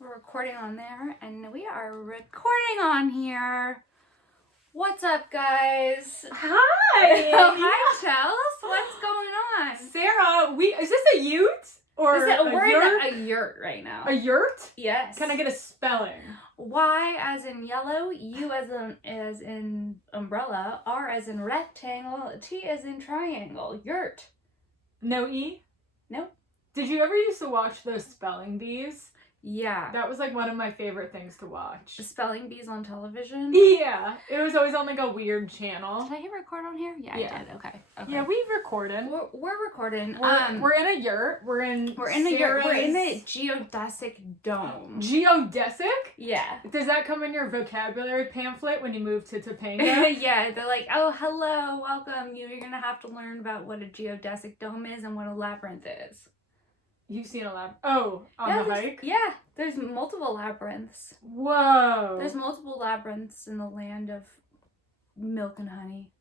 We're recording on there, and we are recording on here. What's up, guys? Hi! Oh, hi, Chels. What's going on? Sarah, is this a ute? Or We're yurt? in a yurt right now. A yurt? Yes. Can I get a spelling? Y as in yellow, U as in umbrella, R as in rectangle, T as in triangle. Yurt. No E? Nope. Did you ever used to watch those spelling bees? Yeah. That was like one of my favorite things to watch. The spelling bees on television? Yeah. It was always on like a weird channel. Did I hit record on here? Yeah, I did. Okay. Yeah, we've recorded. We're recording. We're in a yurt. We're in a yurt. We're in a geodesic dome. Geodesic? Yeah. Does that come in your vocabulary pamphlet when you move to Topanga? Yeah, they're like, oh, hello, welcome. You're gonna have to learn about what a geodesic dome is and what a labyrinth is. You've seen a lab? Oh, on the hike? Yeah, there's multiple labyrinths. Whoa. There's multiple labyrinths in the land of milk and honey.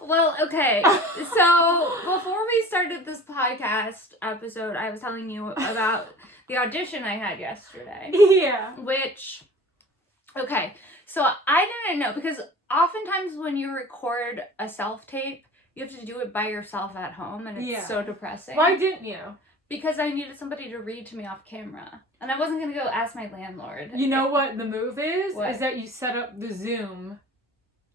Well, okay. So before we started this podcast episode, I was telling you about the audition I had yesterday. Yeah. Which, okay, so I didn't know, because oftentimes when you record a self-tape, you have to do it by yourself at home, and it's so depressing. Why didn't you? Because I needed somebody to read to me off camera. And I wasn't going to go ask my landlord. You know what the move is? What? Is that you set up the Zoom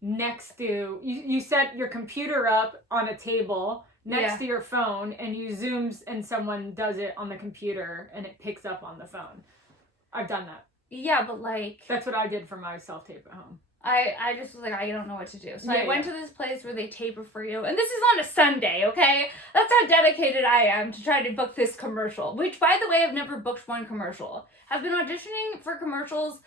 next to... You set your computer up on a table next to your phone, and you Zooms and someone does it on the computer, and it picks up on the phone. I've done that. Yeah, but like... That's what I did for my self-tape at home. I just was like, I don't know what to do. So I went to this place where they tape it for you. And this is on a Sunday, okay? That's how dedicated I am to try to book this commercial. Which, by the way, I've never booked one commercial. I've been auditioning for commercials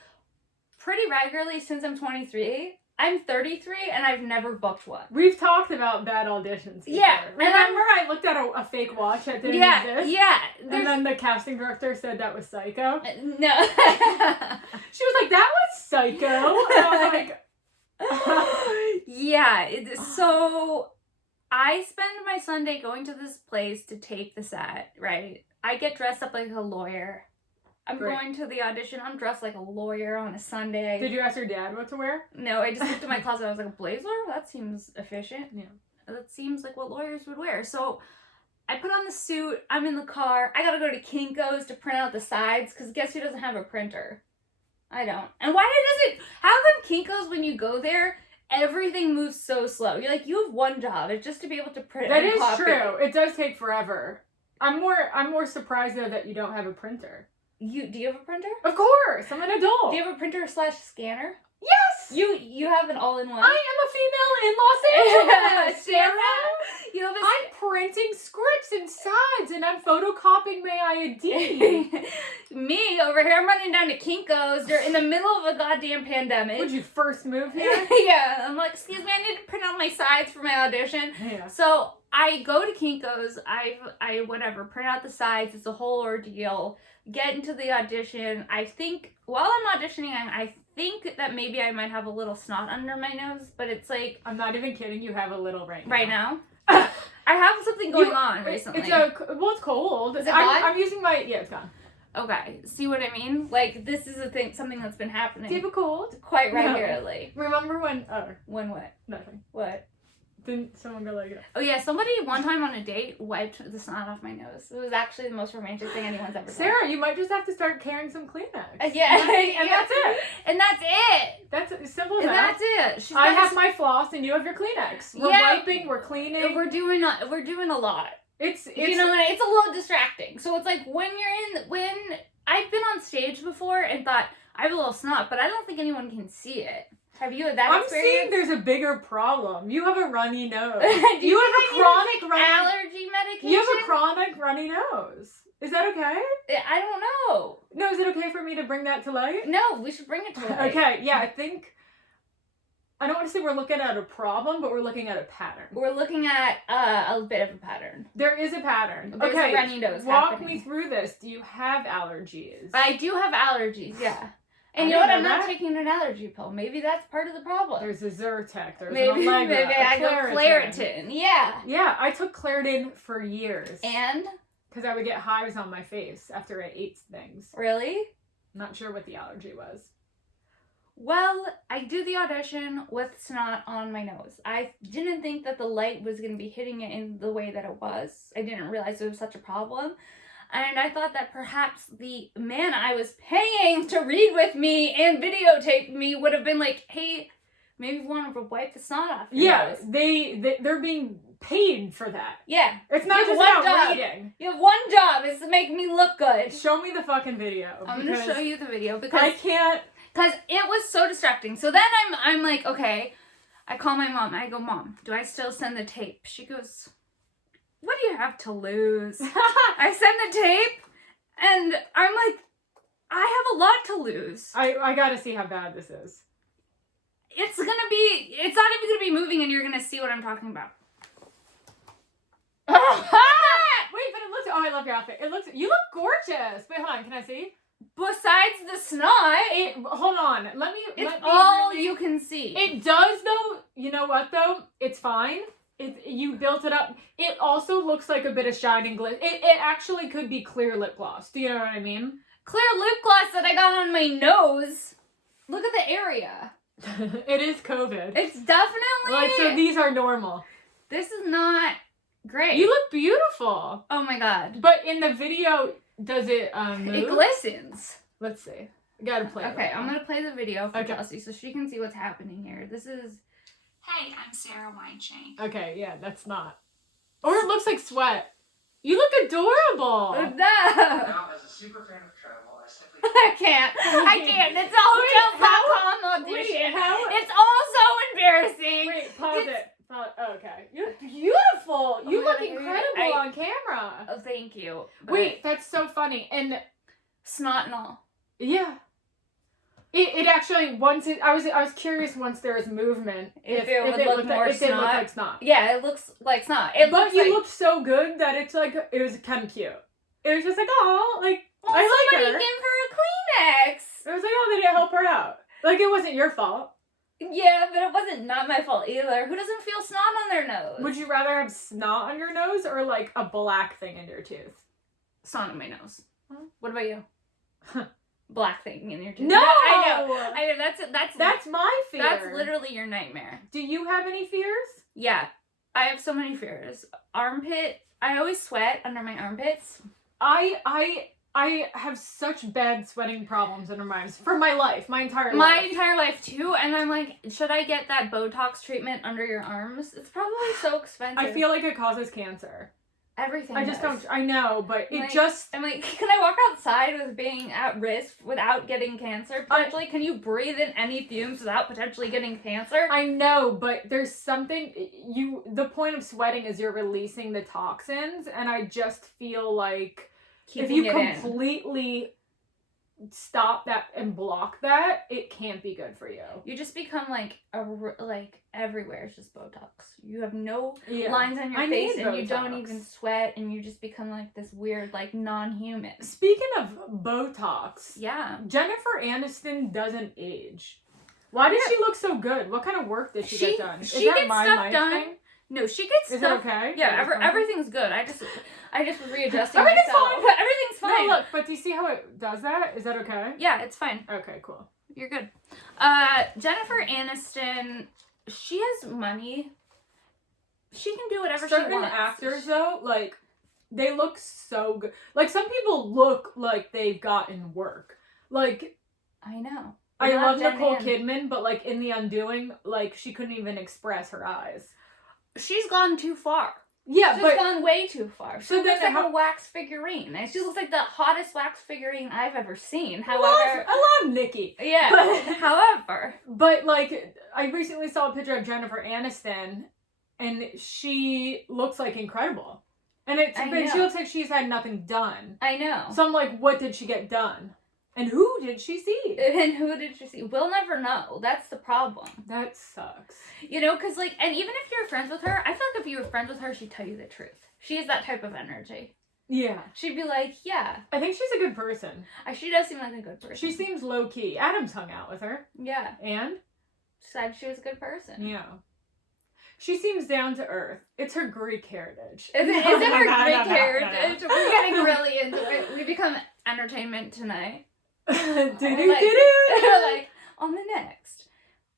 pretty regularly since I'm 23. I'm 33, and I've never booked one. We've talked about bad auditions before. Yeah. Remember I looked at a fake watch that didn't exist? Yeah. And then the casting director said that was Psycho. No. She was like, that was Psycho. And I was like... Yeah. So I spend my Sunday going to this place to tape the set, right? I get dressed up like a lawyer. I'm going to the audition. I'm dressed like a lawyer on a Sunday. Did you ask your dad what to wear? No, I just looked at my closet. I was like, a blazer? That seems efficient. Yeah. That seems like what lawyers would wear. So I put on the suit. I'm in the car. I gotta go to Kinko's to print out the sides, because guess who doesn't have a printer? I don't. And why does it... How come Kinko's, when you go there, everything moves so slow? You're like, you have one job. It's just to be able to print That and is copy. true. It does take forever. I'm more surprised, though, that you don't have a printer. Do you have a printer? Of course, I'm an adult. Do you have a printer / scanner? Yes. You have an all-in-one. I am a female in Los Angeles, Sarah. You have I'm printing scripts and sides, and I'm photocopying my ID. Me over here, I'm running down to Kinko's. You're in the middle of a goddamn pandemic. Would you first move here? Yeah, I'm like, excuse me, I need to print out my sides for my audition. Yeah. So I go to Kinko's. I whatever, print out the sides. It's a whole ordeal. Get into the audition. I think while I'm auditioning, I think that maybe I might have a little snot under my nose, but it's like... I'm not even kidding, you have a little right now. Right now? I have something going on recently. It's cold. Is it gone? I'm using my... Yeah, it's gone. Okay, see what I mean? Like, this is something that's been happening. Do you have a cold? Quite regularly. No. Remember when... When what? Nothing. What? Didn't someone go like... Oh yeah, somebody one time on a date wiped the snot off my nose. It was actually the most romantic thing anyone's ever done. Sarah, you might just have to start carrying some Kleenex. Yeah. And that's it. And that's it. That's as simple as and that. that's it. I have my floss and you have your Kleenex. We're wiping, we're cleaning. We're doing a lot. It's you know, it's a little distracting. So it's like when I've been on stage before and thought, I have a little snot, but I don't think anyone can see it. Have you had that experience? I'm seeing there's a bigger problem. You have a runny nose. you have a chronic allergy medication? You have a chronic runny nose. Is that okay? I don't know. No, is it okay for me to bring that to light? No, we should bring it to light. Okay, yeah, I think... I don't want to say we're looking at a problem, but we're looking at a pattern. We're looking at a bit of a pattern. There is a pattern. There's a runny nose walk me through this. Do you have allergies? I do have allergies, yeah. And you know what? I'm not taking an allergy pill. Maybe that's part of the problem. There's a Zyrtec. There's maybe an Allegra. Maybe I go Claritin. Yeah. Yeah, I took Claritin for years. And? Because I would get hives on my face after I ate things. Really? Not sure what the allergy was. Well, I do the audition with snot on my nose. I didn't think that the light was going to be hitting it in the way that it was. I didn't realize it was such a problem. And I thought that perhaps the man I was paying to read with me and videotape me would have been like, hey, maybe you want to wipe the snot off your nose. They're being paid for that. Yeah. It's not just about reading. You have one job, is to make me look good. Show me the fucking video. I'm going to show you the video because I can't. Because it was so distracting. So then I'm like, okay. I call my mom. I go, Mom, do I still send the tape? She goes, what do you have to lose? I send the tape, and I'm like, I have a lot to lose. I gotta see how bad this is. It's not even gonna be moving, and you're gonna see what I'm talking about. Wait, but it looks, oh, I love your outfit. You look gorgeous. Wait, hold on, can I see? Besides the snot, hold on. It's all you can see. It does though. You know what though? It's fine. You built it up. It also looks like a bit of shining glitter. It actually could be clear lip gloss. Do you know what I mean? Clear lip gloss that I got on my nose. Look at the area. It is COVID. It's definitely like, so these are normal. This is not great. You look beautiful. Oh my god. But in the video, does it move? It glistens. Let's see. I gotta play it. Okay, I'm gonna play the video for Chelsea so she can see what's happening here. This is... Hey, I'm Sara Weinshenk. Okay, yeah, that's not. Or it looks like sweat. You look adorable. No. Now, as a super fan of travel, I simply I can't. It's a Hotels.com audition. It's all so embarrassing. Wait, pause it. Oh, okay. You look beautiful. You look incredible on camera. Oh, thank you. Wait, that's so funny. And snot and all. Yeah. It actually I was curious once there was movement if it would look like snot. Yeah, it looks like snot. But you looked so good that it's like it was kind of cute. It was just like, oh, like well, I like her. Somebody give her a Kleenex. It was like, oh, they didn't help her out. Like it wasn't your fault. Yeah, but it wasn't not my fault either. Who doesn't feel snot on their nose? Would you rather have snot on your nose or like a black thing in your tooth? Snot on my nose. Huh? What about you? Black thing in your tooth. No, I know. That's my fear. That's literally your nightmare. Do you have any fears? Yeah, I have so many fears. Armpit. I always sweat under my armpits. I have such bad sweating problems under my arms for my life, my entire life. My entire life too, and I'm like, should I get that Botox treatment under your arms? It's probably so expensive. I feel like it causes cancer. Everything. I just don't. I know, but I'm like, can I walk outside with being at risk without getting cancer potentially? Can you breathe in any fumes without potentially getting cancer? I know, but there's something the point of sweating is you're releasing the toxins, and I just feel like if you completely stop that and block that, it can't be good for you. You just become like everywhere is just Botox. You have no lines on your face, and you don't even sweat, and you just become like this weird like non-human. Speaking of Botox, yeah, Jennifer Aniston doesn't age. Why does she look so good? What kind of work did she get done? She gets stuff done. Thing? No, she gets Is stuff. Is it okay? Yeah, everything's good. I just was readjusting everything's myself. fine. But everything's fine. No, look, but do you see how it does that? Is that okay? Yeah, it's fine. Okay, cool. You're good. Jennifer Aniston, she has money. She can do whatever she wants. Certain actors, though, like, they look so good. Like, some people look like they've gotten work. Like, I know. I love Nicole Kidman, but, like, in The Undoing, like, she couldn't even express her eyes. She's gone too far. Yeah, She's gone way too far. She so looks like a wax figurine. And she looks like the hottest wax figurine I've ever seen. However, I love Nikki. Yeah. But like, I recently saw a picture of Jennifer Aniston, and she looks like incredible. And she looks like she's had nothing done. I know. So I'm like, what did she get done? And who did she see? We'll never know. That's the problem. That sucks. You know, because, like, and even if you're friends with her, I feel like if you were friends with her, she'd tell you the truth. She has that type of energy. Yeah. She'd be like, yeah. I think she's a good person. She does seem like a good person. She seems low-key. Adam's hung out with her. Yeah. And? Said she was a good person. Yeah. She seems down to earth. It's her Greek heritage. Is it her Greek heritage? We're getting really into it. We become entertainment tonight. Like, on the next.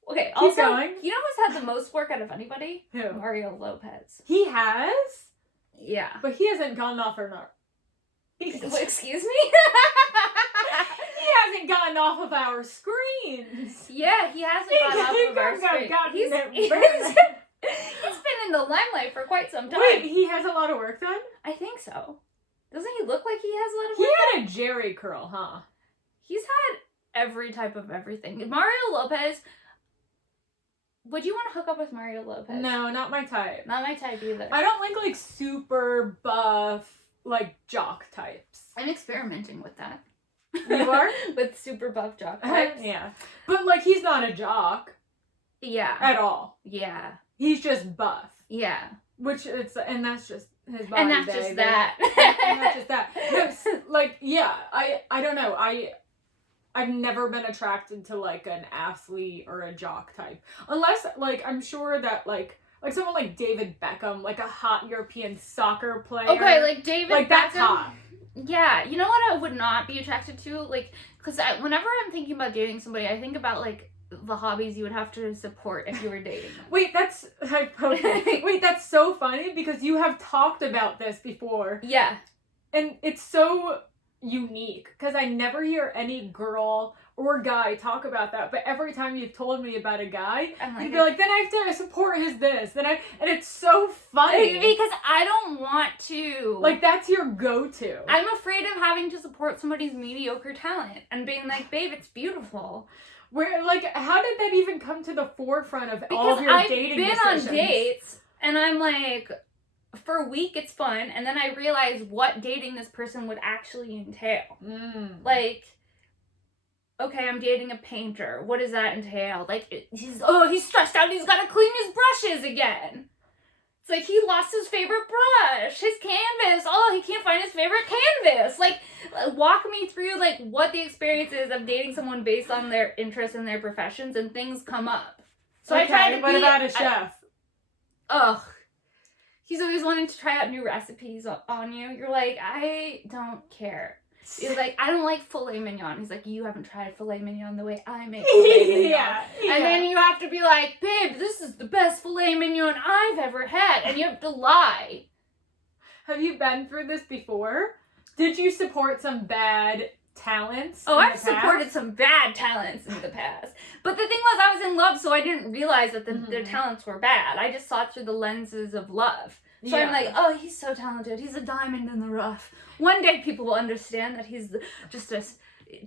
Okay, Keep also, going. you know who's had the most work out of anybody? Who? Mario Lopez. He has? Yeah. But he hasn't gone off or not. Excuse me? He hasn't gotten off of our screens. Yeah, he hasn't gone off of our screen. He's been in the limelight for quite some time. Wait, he has a lot of work done? I think so. Doesn't he look like he has a lot of He work had a Jerry curl, huh? He's had every type of everything. Mario Lopez. Would you want to hook up with Mario Lopez? No, not my type. Not my type either. I don't like super buff, like jock types. I'm experimenting with that. You are? With super buff jock types. Yeah. But like he's not a jock. Yeah. At all. Yeah. He's just buff. Yeah. Which and that's just his body. And that's just that. And that's just that. No, like, yeah, I don't know. I've never been attracted to like an athlete or a jock type. Unless like I'm sure that like someone like David Beckham, like a hot European soccer player. Okay, like David Beckham. Like that's hot. Yeah, you know what I would not be attracted to? Like, because whenever I'm thinking about dating somebody, I think about, like, the hobbies you would have to support if you were dating them. Wait, that's so funny because you have talked about this before. Yeah. And it's so unique because I never hear any girl or guy talk about that, but every time you've told me about a guy, you'd be like, then I have to support his this, and it's so funny. Because I don't want to. Like, that's your go-to. I'm afraid of having to support somebody's mediocre talent and being like, babe, it's beautiful. Where, like, how did that even come to the forefront of all of your dating decisions? Because I've been on dates, and I'm like, for a week it's fun, and then I realize what dating this person would actually entail. Like, okay, I'm dating a painter. What does that entail? Like, he's stressed out. He's got to clean his brushes again. It's like he lost his favorite brush, his canvas. Oh, he can't find his favorite canvas. Like, walk me through, like, what the experience is of dating someone based on their interests and their professions, and things come up. So okay, I try to what about a chef? He's always wanting to try out new recipes on you. You're like, I don't care. He's like, I don't like filet mignon. He's like, you haven't tried filet mignon the way I make filet mignon. Yeah. And then you have to be like, babe, this is the best filet mignon I've ever had. And you have to lie. Have you been through this before? Did you support some bad talents? Oh, I've supported some bad talents in the past. But the thing was, I was in love, so I didn't realize that their talents were bad. I just saw it through the lenses of love. So I'm like, oh, he's so talented. He's a diamond in the rough. One day people will understand that he's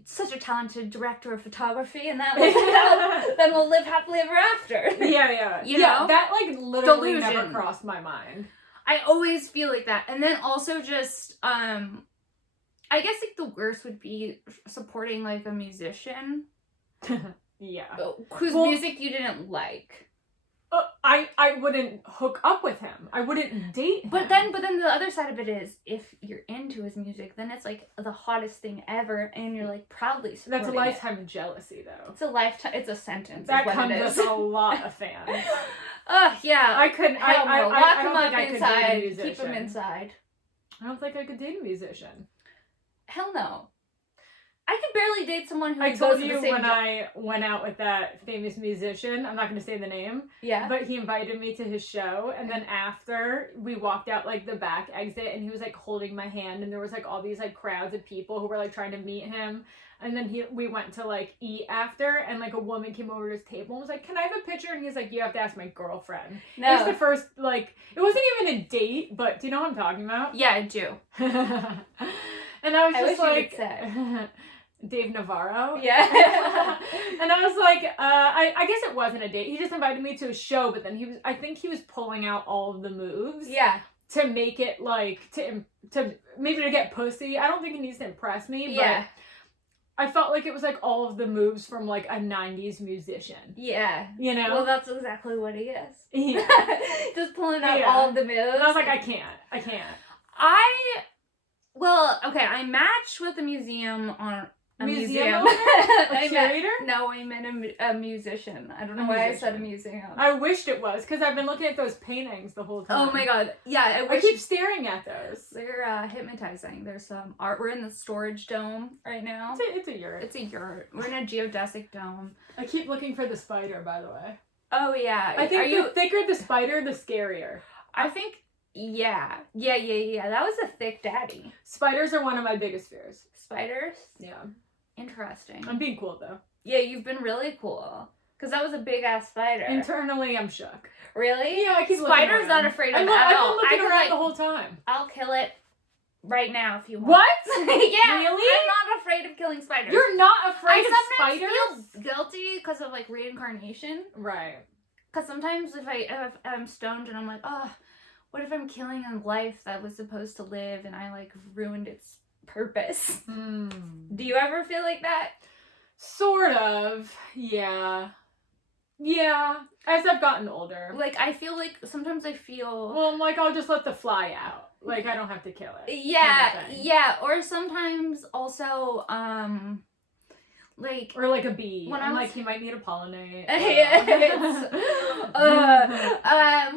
such a talented director of photography, and then we'll live happily ever after. Yeah. You know? That, like, literally Delusion. never crossed my mind. I always feel like that. And then also just, I guess, like, the worst would be supporting, like, a musician. Yeah. Whose music you didn't like. I wouldn't hook up with him. I wouldn't date him. But then the other side of it is, if you're into his music, then it's like the hottest thing ever, and you're like proudly supporting That's a lifetime of jealousy, though. It's a lifetime. It's a sentence. That comes with a lot of fans. Yeah. I couldn't. Hell no. Lock him up I inside. Keep him inside. I don't think I could date a musician. Hell no. I could barely date someone who I goes told to you the same when I went out with that famous musician, I'm not going to say the name, but he invited me to his show, and then after, we walked out, like, the back exit, and he was, like, holding my hand, and there was, like, all these, like, crowds of people who were, like, trying to meet him, and then we went to, like, eat after, and, like, a woman came over to his table and was like, can I have a picture? And he's like, you have to ask my girlfriend. No. It was the first, like, it wasn't even a date, but do you know what I'm talking about? Yeah, I do. And I was just like... Dave Navarro. Yeah. And I was like, I guess it wasn't a date. He just invited me to a show, but then I think he was pulling out all of the moves. Yeah. To make it, like, to maybe to get pussy. I don't think he needs to impress me, but I felt like it was, like, all of the moves from, like, a 90s musician. Yeah. You know? Well, that's exactly what he is. Yeah. Just pulling out all of the moves. And I was like, I can't. Well, okay, I matched with the museum A museum museum. owner? A curator? No, I meant a musician. I don't know why I said a museum. I wished it was, because I've been looking at those paintings the whole time. Oh my god. Yeah, I keep staring at those. They're hypnotizing. There's some art. We're in the storage dome right now. It's a yurt. It's a yurt. We're in a geodesic dome. I keep looking for the spider, by the way. Oh yeah. I think the thicker the spider, the scarier. I think, yeah. That was a thick daddy. Spiders are one of my biggest fears. Spiders? Yeah. Interesting. I'm being cool, though. Yeah, you've been really cool. Because that was a big-ass spider. Internally, I'm shook. Really? Yeah, I keep Spider's not afraid of it at I've all. been looking around the whole time. I'll kill it right now if you want. What? Yeah. Really? I'm not afraid of killing spiders. You're not afraid of I spiders? sometimes feel guilty because of, like, reincarnation. Right. Because sometimes if I'm stoned and I'm like, oh, what if I'm killing a life that was supposed to live and I, like, ruined its purpose? Do you ever feel like that? Sort of. Yeah. Yeah. As I've gotten older. Like, I feel like sometimes I feel... Well, I'm like, I'll just let the fly out. Like, I don't have to kill it. Yeah, kind of thing. yeah. Or sometimes also, like... Or like a bee. When I'm I was... like, he might need a pollinate.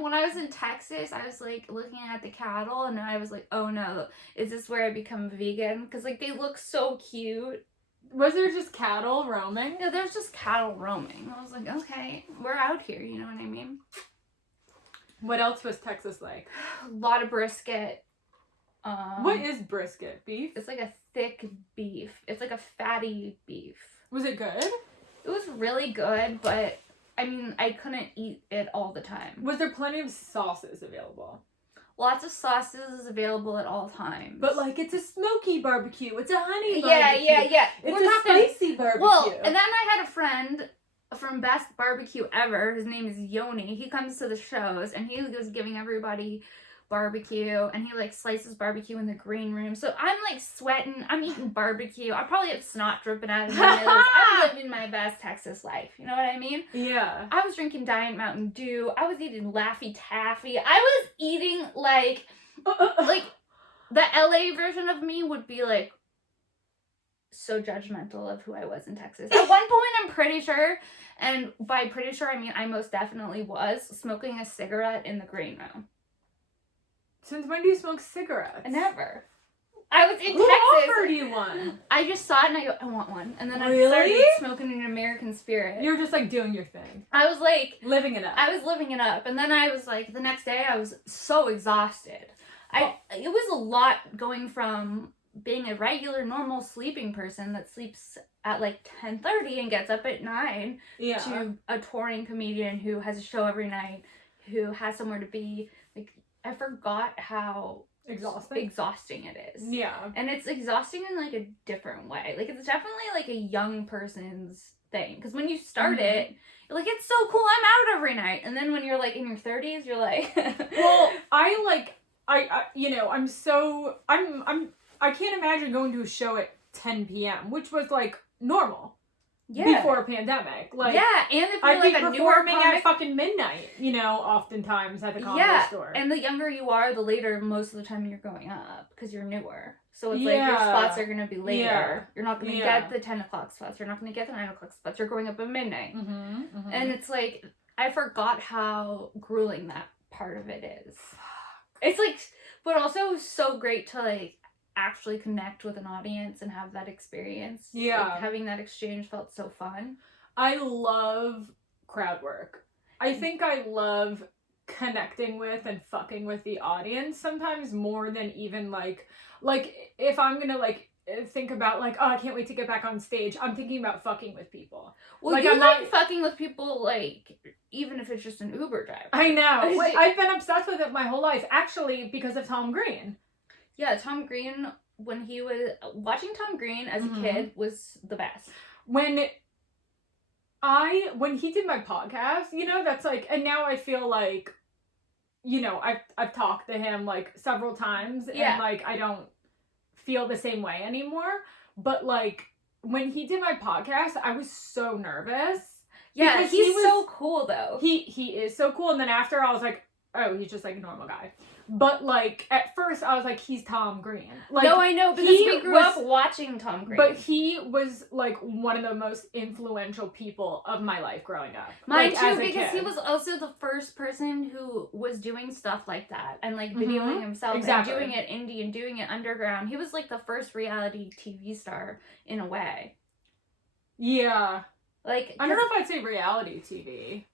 When I was in Texas, I was, like, looking at the cattle, and I was like, oh no, is this where I become vegan? Because, like, they look so cute. Was there just cattle roaming? Yeah, there's just cattle roaming. I was like, okay, we're out here, you know what I mean? What else was Texas like? A lot of brisket. What is brisket? Beef? It's like a thick beef. It's like a fatty beef. Was it good? It was really good, but I mean, I couldn't eat it all the time. Was there plenty of sauces available? Lots of sauces available at all times. But like, it's a smoky barbecue. It's a honey barbecue. Yeah. It's a spicy barbecue. Well, and then I had a friend from Best Barbecue Ever. His name is Yoni. He comes to the shows, and he was giving everybody barbecue, and he like slices barbecue in the green room. So I'm like sweating. I'm eating barbecue. I probably have snot dripping out of my nose. I'm living my best Texas life. You know what I mean? Yeah. I was drinking Diet Mountain Dew. I was eating Laffy Taffy. I was eating like the LA version of me would be like so judgmental of who I was in Texas. At one point, I'm pretty sure, and by pretty sure I mean I most definitely was smoking a cigarette in the green room. Since when do you smoke cigarettes? Never. I was in Who Texas. offered you one? I just saw it and I go, I want one. And then Really? I started smoking an American Spirit. You're just like doing your thing. I was like, living it up. I was living it up. And then I was like, the next day I was so exhausted. It was a lot going from being a regular, normal sleeping person that sleeps at like 10:30 and gets up at 9 to a touring comedian who has a show every night, who has somewhere to be. Like, I forgot how exhausting it is. Yeah. And it's exhausting in like a different way. Like, it's definitely like a young person's thing. Because when you start it, you're like, it's so cool, I'm out every night. And then when you're like in your 30s, you're like... Well, I can't imagine going to a show at 10 p.m., which was like normal. Yeah. Before a pandemic. Like, yeah, and if you're I'd like be a newer performing comic, at fucking midnight, oftentimes at the comedy store. And the younger you are, the later most of the time you're going up, because you're newer. So it's like your spots are going to be later. Yeah. You're not going to get the 10 o'clock spots. You're not going to get the 9 o'clock spots. You're going up at midnight. And it's like, I forgot how grueling that part of it is. It's like, but also so great to like actually connect with an audience and have that experience. Yeah. Like, having that exchange felt so fun. I love crowd work. I think I love connecting with and fucking with the audience sometimes more than even like if I'm gonna like think about like, oh, I can't wait to get back on stage, I'm thinking about fucking with people. Well, like, you I'm like not... fucking with people, like, even if it's just an Uber driver. I know. Like, I've been obsessed with it my whole life, actually, because of Tom Green. Yeah, Tom Green, when he was... Watching Tom Green as a kid was the best. When he did my podcast, that's like... And now I feel like, I've talked to him, like, several times. And, like, I don't feel the same way anymore. But, like, when he did my podcast, I was so nervous. Yeah, he's so cool, though. He is so cool. And then after, I was like, oh, he's just, like, a normal guy. But, like, at first I was like, he's Tom Green. Like, no, I know, because we grew up watching Tom Green. But he was, like, one of the most influential people of my life growing up. Mine like, too, because he was also the first person who was doing stuff like that and, like, videoing himself and doing it indie and doing it underground. He was, like, the first reality TV star in a way. Yeah. Like, I don't know if I'd say reality TV.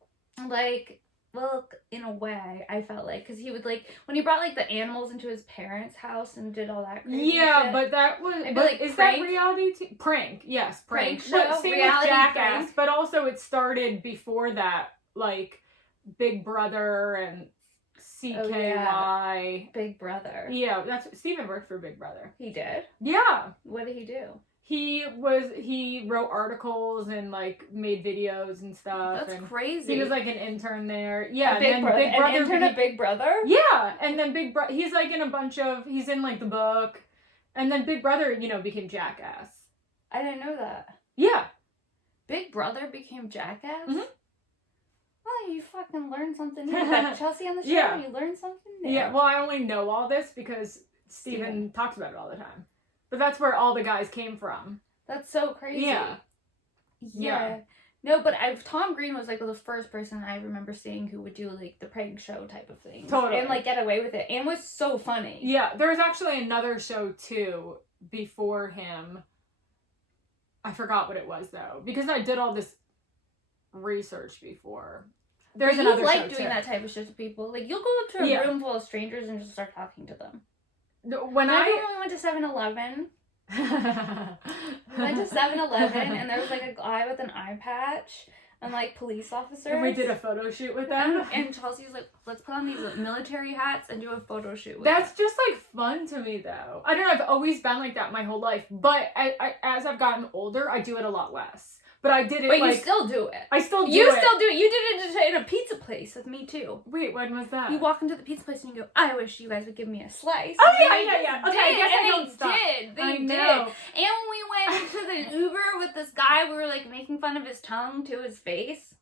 Like, well, in a way, I felt like, because he would, like, when he brought, like, the animals into his parents' house and did all that crazy shit. But that was, like, is prank? that reality prank? Yes, prank. Show, but same reality with Jackass, prank. but also it started before that, like, Big Brother and CKY. Oh, yeah. Big Brother. Yeah, that's, Steven worked for Big Brother. He did? Yeah. What did he do? He wrote articles and, like, made videos and stuff. That's and crazy. he was, like, an intern there. Yeah. Big Brother. Big Brother. An intern at Big Brother? Yeah. And then Big Brother, he's, like, in a bunch of, he's in, like, the book. And then Big Brother, you know, became Jackass. I didn't know that. Yeah. Big Brother became Jackass? Mm-hmm. Well, you fucking learned something new. You got Chelsea on the show, Yeah. you learned something new. Yeah, well, I only know all this because Steven talks about it all the time. But that's where all the guys came from. That's so crazy. Yeah. No, but Tom Green was, like, the first person I remember seeing who would do, like, the prank show type of thing. Totally. And, like, get away with it. And was so funny. Yeah, there was actually another show, too, before him. I forgot what it was, though. Because I did all this research before. There's another show, like doing that type of shit to people. Like, you'll go up to a room full of strangers and just start talking to them. When I went to 7-Eleven. Went to 7-Eleven and there was, like, a guy with an eye patch and, like, police officers. And we did a photo shoot with them. And Chelsea's like, let's put on these military hats and do a photo shoot with That's them. just, like, fun to me, though. I don't know, I've always been like that my whole life. But as I've gotten older, I do it a lot less. But I did it, But like, you still do it. I still do it. You still do it. You did it in a pizza place with me, too. Wait, when was that? You walk into the pizza place and you go, I wish you guys would give me a slice. Oh, And yeah. Okay, I guess I don't stop. They did. Know. And when we went into the Uber with this guy, we were, like, making fun of his tongue to his face.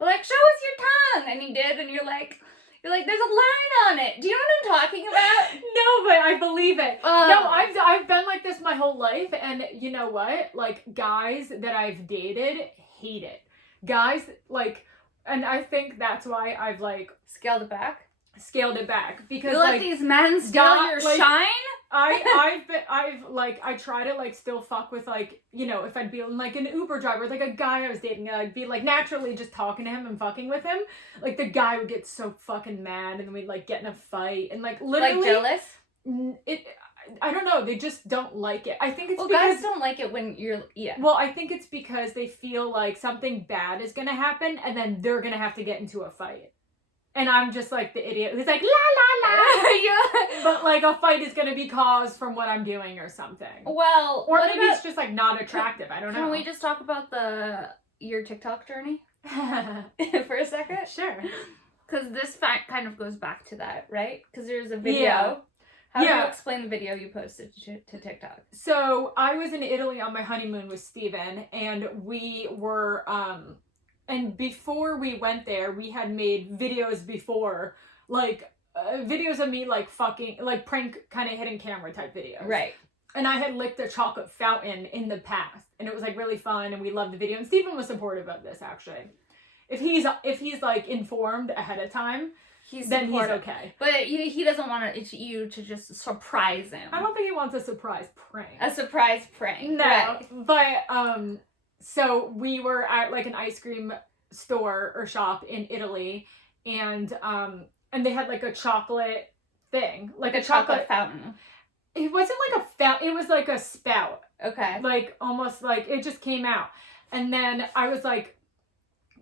We're like, show us your tongue. And he did, and you're like, there's a line on it. Do you know what I'm talking about? No, but I believe it. No, I've been like this my whole life, and you know what? Like, guys that I've dated hate it. Guys, like, and I think that's why I've, like, Scaled it back. Because, You let like, these men steal your shine? I try to, like, still fuck with, like, you know, if I'd be, like, an Uber driver, like, a guy I was dating, I'd be, like, naturally just talking to him and fucking with him. Like, the guy would get so fucking mad, and then we'd, like, get in a fight, and, like, literally... Like, jealous? I don't know, they just don't like it. I think it's because... guys don't like it when you're... Yeah. Well, I think it's because they feel like something bad is gonna happen, and then they're gonna have to get into a fight. And I'm just, like, the idiot who's like, la, la, la. Yeah. But, like, a fight is gonna be caused from what I'm doing or something. Well, or maybe it's just, like, not attractive. I don't know. Can we just talk about your TikTok journey for a second? Sure. Because this fact kind of goes back to that, right? Because there's a video. Yeah. How do you explain the video you posted to TikTok? So, I was in Italy on my honeymoon with Steven, and we were, and before we went there, we had made videos before, like, videos of me, like, fucking, like, prank kind of hidden camera type videos. Right. And I had licked a chocolate fountain in the past, and it was, like, really fun, and we loved the video, and Steven was supportive of this, actually. If he's like, informed ahead of time, then he's okay. But he doesn't want you to just surprise him. I don't think he wants a surprise prank. A surprise prank. No. Right. But, so we were at, like, an ice cream store or shop in Italy, and they had, like, a chocolate thing. Like a chocolate fountain. It wasn't like a fountain, it was like a spout. Okay. Like, almost like, it just came out. And then I was like,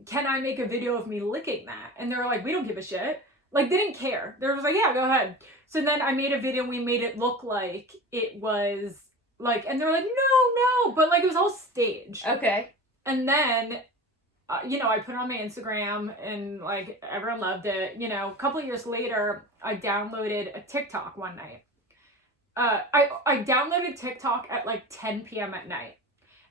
can I make a video of me licking that? And they were like, we don't give a shit. Like, they didn't care. They were like, yeah, go ahead. So then I made a video and we made it look like it was, like, and they were like, no, but, like, it was all staged. Okay. And then, you know, I put it on my Instagram and, like, everyone loved it. You know, a couple of years later, I downloaded a TikTok one night. I downloaded TikTok at, like, 10 p.m. at night.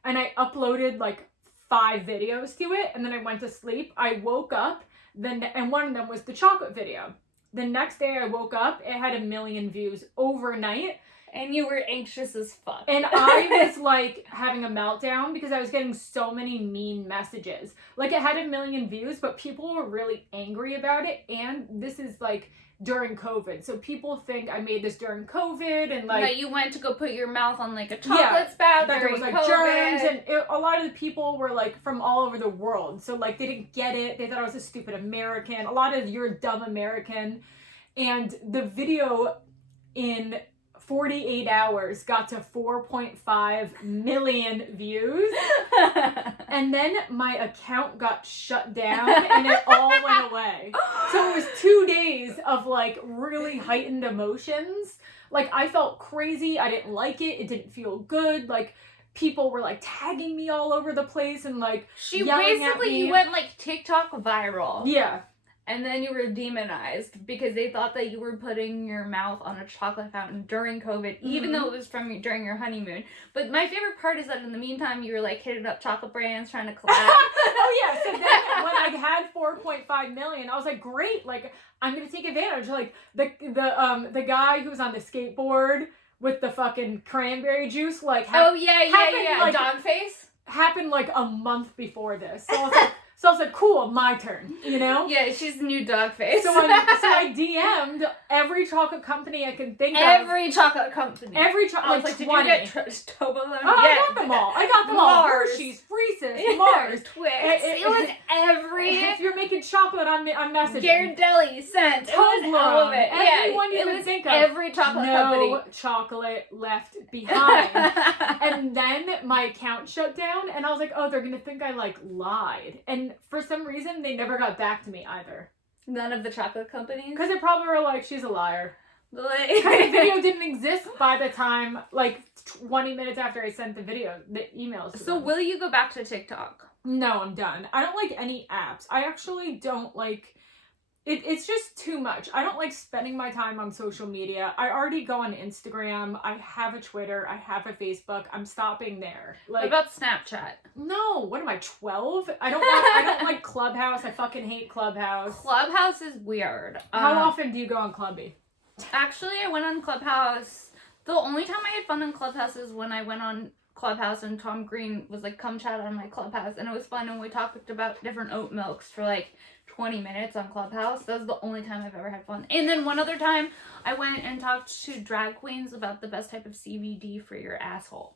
And I uploaded, like, 5 videos to it, and then I went to sleep. I woke up, and one of them was the chocolate video. The next day I woke up, it had 1 million views overnight. And you were anxious as fuck. And I was like having a meltdown because I was getting so many mean messages. Like it had 1 million views, but people were really angry about it. And this is like during COVID. So people think I made this during COVID and like... That you went to go put your mouth on like a chocolate spout that during there was like COVID. germs. And a lot of the people were like from all over the world. So like they didn't get it. They thought I was a stupid American. A lot of you're a dumb American. And the video in 48 hours got to 4.5 million views. And then my account got shut down and it all went away. So it was 2 days of like really heightened emotions. Like I felt crazy. I didn't like it. It didn't feel good. Like people were like tagging me all over the place and like yelling at me. You went like TikTok viral. Yeah. And then you were demonized because they thought that you were putting your mouth on a chocolate fountain during COVID, even though it was during your honeymoon. But my favorite part is that in the meantime, you were like hitting up chocolate brands trying to collab. Oh yeah, so then when I had 4.5 million, I was like, great, like I'm gonna take advantage. Like the guy who's on the skateboard with the fucking cranberry juice, like like, dog face happened like a month before this. So I was like, cool, my turn, you know? Yeah, she's the new dog face. So I DM'd every chocolate company I could think of. Every chocolate company. Like did 20. you get Toblerone? Oh, I got them all. Mars. Hershey's, Reese's, Mars. Twix. It was every... If you're making chocolate, I'm messaging. Ghirardelli, Scent. It was all of it. Everyone you would think of. Every chocolate company. No chocolate left behind. And then my account shut down, and I was like, oh, they're going to think I, like, lied. And for some reason, they never got back to me either. None of the chocolate companies? Because they probably were like, she's a liar. The video didn't exist by the time, like, 20 minutes after I sent the emails to them. Will you go back to TikTok? No, I'm done. I don't like any apps. I actually don't like... It's just too much. I don't like spending my time on social media. I already go on Instagram. I have a Twitter. I have a Facebook. I'm stopping there. Like, what about Snapchat? No. What am I, 12? I don't like Clubhouse. I fucking hate Clubhouse. Clubhouse is weird. How often do you go on Clubby? Actually, I went on Clubhouse. The only time I had fun in Clubhouse is when I went on Clubhouse and Tom Green was like, come chat on my Clubhouse. And it was fun and we talked about different oat milks for like 20 minutes on Clubhouse. That was the only time I've ever had fun. And then one other time I went and talked to drag queens about the best type of CBD for your asshole.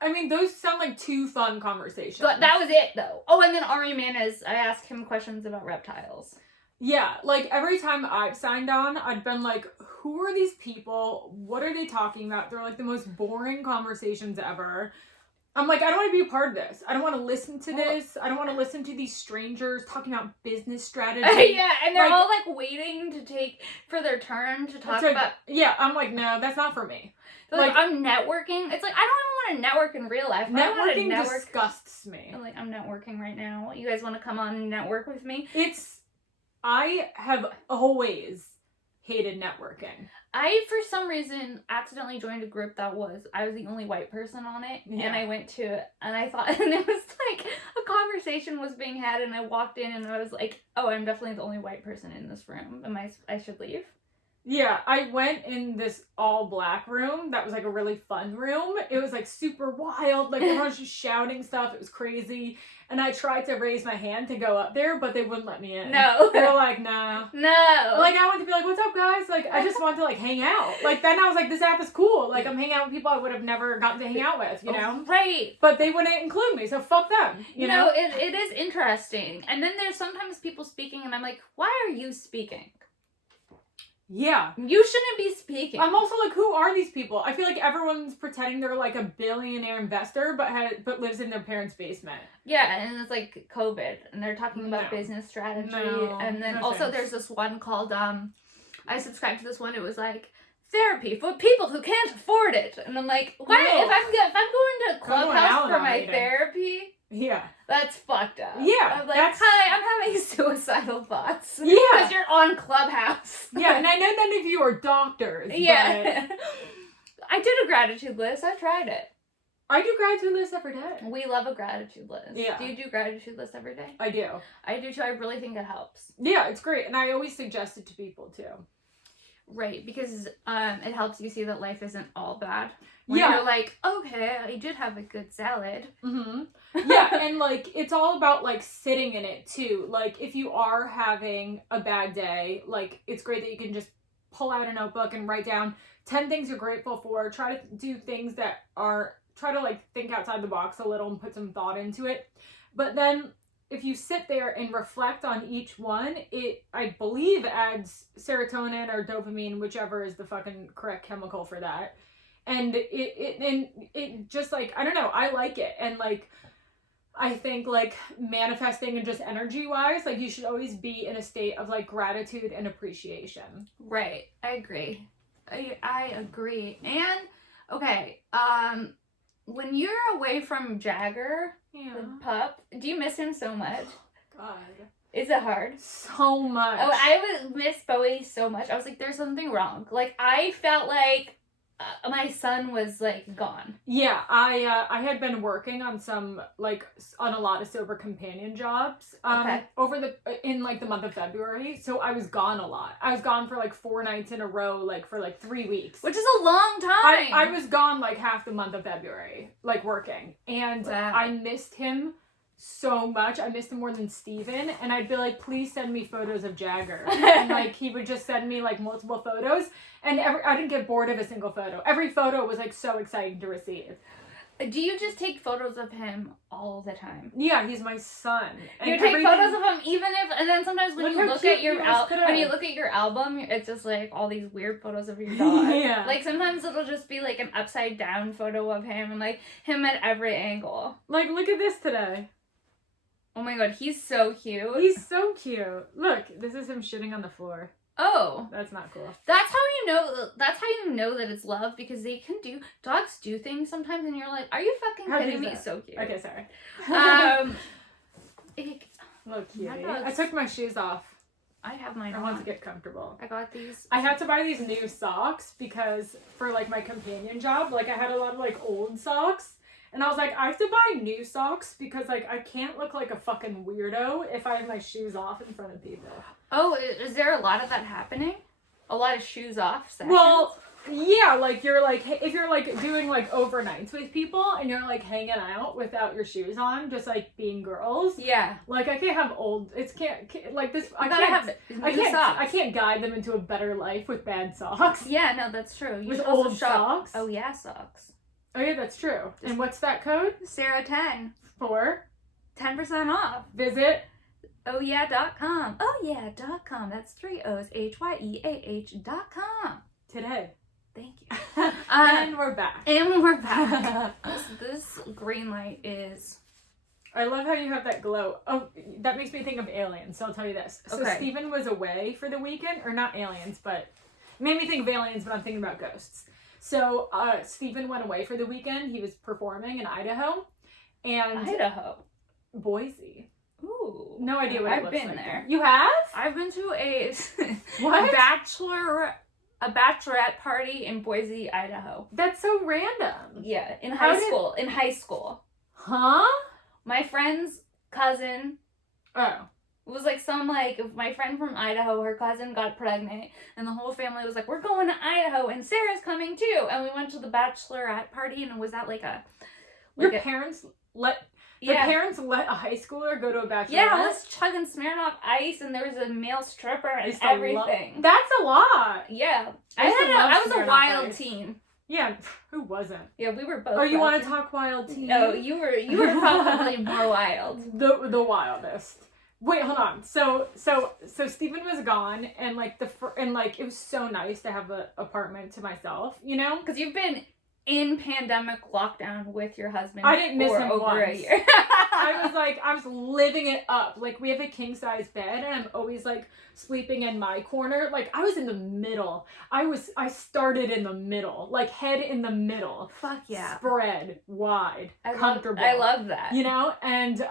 I mean, those sound like two fun conversations. But that was it though. Oh, and then Ari Manez, I asked him questions about reptiles. Yeah, like every time I've signed on, I've been like, who are these people? What are they talking about? They're like the most boring conversations ever. I'm like, I don't want to be a part of this. I don't want to listen to this. I don't want to listen to these strangers talking about business strategy. Yeah, and they're all like waiting for their turn to talk about. Yeah, I'm like, no, that's not for me. Like I'm networking. It's like I don't even want to network in real life. Networking disgusts me. I'm like, I'm networking right now. You guys want to come on and network with me? I have always hated networking. I, for some reason, accidentally joined a group I was the only white person on it, and I went to it, and I thought, and it was like, a conversation was being had, and I walked in, and I was like, oh, I'm definitely the only white person in this room. I should leave? Yeah, I went in this all-black room that was, like, a really fun room. It was, like, super wild. Like, everyone was just shouting stuff. It was crazy. And I tried to raise my hand to go up there, but they wouldn't let me in. No. They were like, nah. No. Like, I wanted to be like, what's up, guys? Like, I just wanted to, like, hang out. Like, then I was like, this app is cool. Like, I'm hanging out with people I would have never gotten to hang out with, you know? Right. But they wouldn't include me, so fuck them, you know? It is interesting. And then there's sometimes people speaking, and I'm like, why are you speaking? Yeah. You shouldn't be speaking. I'm also like, who are these people? I feel like everyone's pretending they're like a billionaire investor, but lives in their parents' basement. Yeah, and it's like COVID, and they're talking about business strategy. And then also there's this one called, I subscribed to this one, it was like, therapy for people who can't afford it. And I'm like, why? If I'm going to Clubhouse for my therapy... Yeah. That's fucked up. Yeah. I'm like, hi, I'm having suicidal thoughts. Yeah. Because you're on Clubhouse. Yeah, and I know none of you are doctors. Yeah. But... I did a gratitude list. I tried it. I do gratitude lists every day. We love a gratitude list. Yeah. Do you do gratitude lists every day? I do. I do too. I really think it helps. Yeah, it's great. And I always suggest it to people too. Right, because it helps you see that life isn't all bad. When Yeah. you're like, okay, I did have a good salad. Mm-hmm. Yeah, and like it's all about like sitting in it too. Like if you are having a bad day, like it's great that you can just pull out a notebook and write down 10 things you're grateful for. Try to do things that are, try to like think outside the box a little and put some thought into it. But then if you sit there and reflect on each one, it, I believe, adds serotonin or dopamine, whichever is the fucking correct chemical for that. And it just like, I don't know, I like it. And like, I think like manifesting and just energy wise, like you should always be in a state of like gratitude and appreciation. Right, I agree. I agree. And okay, when you're away from Jagger, the pup, do you miss him so much? God. Is it hard? So much. Oh, I would miss Bowie so much. I was like, there's something wrong. Like, I felt like my son was like gone. Yeah, I had been working on some like on a lot of sober companion jobs over in like the month of February. So I was gone a lot. I was gone for like 4 nights in a row, like for like 3 weeks. Which is a long time. I was gone like half the month of February, like working. And wow. I missed him so much. I missed him more than Steven. And I'd be like, please send me photos of Jagger. And like he would just send me like multiple photos. And I didn't get bored of a single photo. Every photo was like so exciting to receive. Do you just take photos of him all the time? Yeah, he's my son. And you take photos of him even if, and then sometimes when you look at your album, it's just like all these weird photos of your dog. Yeah. Like sometimes it'll just be like an upside down photo of him and like him at every angle. Like look at this today. Oh my god, he's so cute. He's so cute. Look, this is him shitting on the floor. Oh, that's not cool. That's how you know. That's how you know that it's love, because dogs do things sometimes, and you're like, "Are you fucking kidding me?" It's so cute. Okay, sorry. Look, cutie. I took my shoes off. I have mine I on. want to get comfortable. I got these. I had to buy these new socks because for like my companion job, like I had a lot of like old socks. And I was like, I have to buy new socks because, like, I can't look like a fucking weirdo if I have my shoes off in front of people. Oh, is there a lot of that happening? A lot of shoes off sessions? Well, yeah, like, you're, like, if you're, like, doing, like, overnights with people and you're, like, hanging out without your shoes on, just, like, being girls. Yeah. Like, I can't have like, this, I can't guide them into a better life with bad socks. Yeah, no, that's true. You with old socks. Oh, yeah, socks. Oh, yeah, that's true. And what's that code? Sarah10. For 10% off. Visit ohyeah.com. Ohyeah.com. That's 3 O's HYEAH.com. Today. Thank you. And we're back. This green light is... I love how you have that glow. Oh, that makes me think of aliens, so I'll tell you this. So okay. Steven was away for the weekend, or not aliens, but made me think of aliens, but I'm thinking about ghosts. So, Steven went away for the weekend. He was performing in Idaho. And Boise. Ooh. No idea what it looks like. I've been there. You have? I've been to a What? a bachelorette party in Boise, Idaho. That's so random. Yeah, in high school. In high school. Huh? My friend's cousin. Oh. It was like my friend from Idaho, her cousin got pregnant, and the whole family was like, we're going to Idaho, and Sarah's coming too. And we went to the bachelorette party, and it was at parents let a high schooler go to a bachelorette? Yeah, I was chugging Smirnoff Ice, and there was a male stripper and everything. That's a lot. Yeah. I was a wild teen. Yeah, who wasn't? Yeah, we were both. Oh, you want to talk wild teen? No, you were probably more wild. The wildest. Wait, hold on. So Steven was gone, and it was so nice to have an apartment to myself, you know? Because you've been in pandemic lockdown with your husband. I didn't miss him over once. A year. I was living it up. Like, we have a king size bed, and I'm always like sleeping in my corner. Like, I was in the middle. I started in the middle, like head in the middle. Fuck yeah. Spread wide, comfortable. I love that. You know, and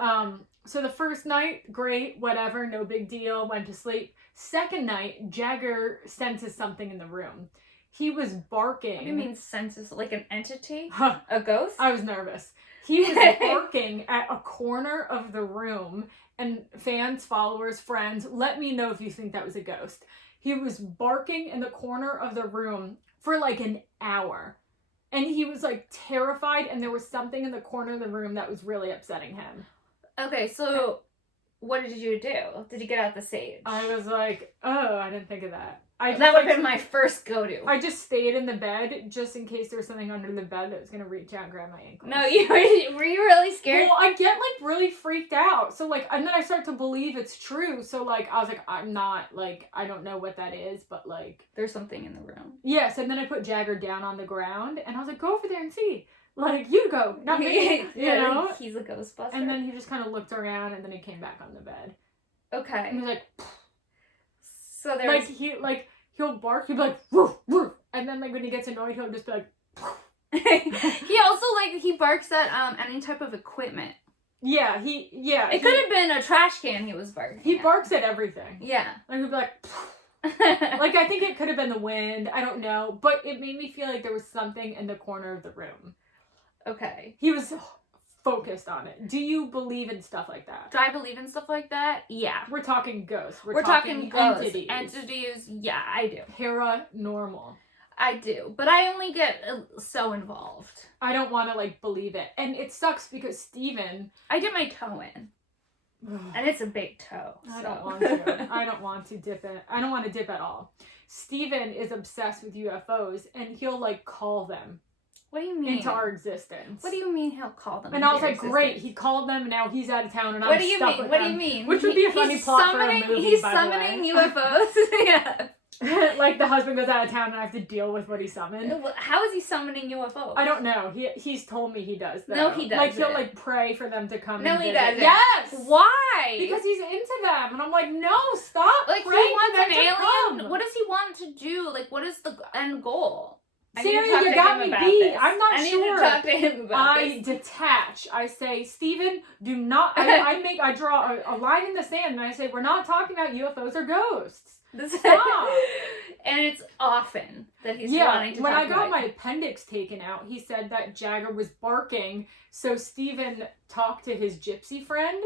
so the first night, great, whatever, no big deal, went to sleep. Second night, Jagger senses something in the room. He was barking. What do you mean senses? Like an entity? Huh. A ghost? I was nervous. He was barking at a corner of the room, and fans, followers, friends, let me know if you think that was a ghost. He was barking in the corner of the room for like an hour. And he was like terrified, and there was something in the corner of the room that was really upsetting him. Okay, so what did you do? Did you get out the sage? I was like, oh, I didn't think of that. That would have been my first go-to. I just stayed in the bed just in case there was something under the bed that was going to reach out and grab my ankle. No, were you really scared? Well, I get like really freaked out. So like, and then I start to believe it's true. So like, I was like, I'm not like, I don't know what that is, but like. There's something in the room. Yes, and then I put Jagger down on the ground and I was like, go over there and see. Like, you go, not me. You know? He's a Ghostbuster. And then he just kind of looked around and then he came back on the bed. Okay. And he was like, so there's... he'll bark, he'll be like, woof, woof. And then like when he gets annoyed, he'll just be like, he also like, he barks at any type of equipment. Yeah, It could have been a trash can he was barking He at. barks at everything. Yeah. Like he'll be like, like I think it could have been the wind, I don't know. But it made me feel like there was something in the corner of the room. Okay. He was focused on it. Do you believe in stuff like that? Do I believe in stuff like that? Yeah. We're talking ghosts. We're talking ghosts. Entities. Yeah, I do. Paranormal. I do. But I only get so involved. I don't want to like believe it. And it sucks because Steven... I dip my toe in. And it's a big toe. I don't want to. I don't want to dip it. I don't want to dip at all. Steven is obsessed with UFOs and he'll like call them. What do you mean? Into our existence. What do you mean he'll call them? And I was like, great, he called them and now he's out of town and I'm stuck with them. What do you mean? Which would be a funny plot for a movie, He's by the summoning way. UFOs? Yeah. Like the husband goes out of town and I have to deal with what he summoned. How is he summoning UFOs? I don't know. He's told me he does though. No, he doesn't. Like he'll like pray for them to come. No, and he visit. doesn't. Yes. Why? Because he's into them, and I'm like, no, stop. Like he praying wants for an them to alien. come. What does he want to do? Like, what is the end goal? Sarah, you got me beat. I'm not sure. I need to talk to him about I detach. I say, Steven, do not. I draw a line in the sand, and I say, we're not talking about UFOs or ghosts. Stop. And it's often that he's wanting to when talk I got about my appendix taken out, he said that Jagger was barking, so Steven talked to his gypsy friend,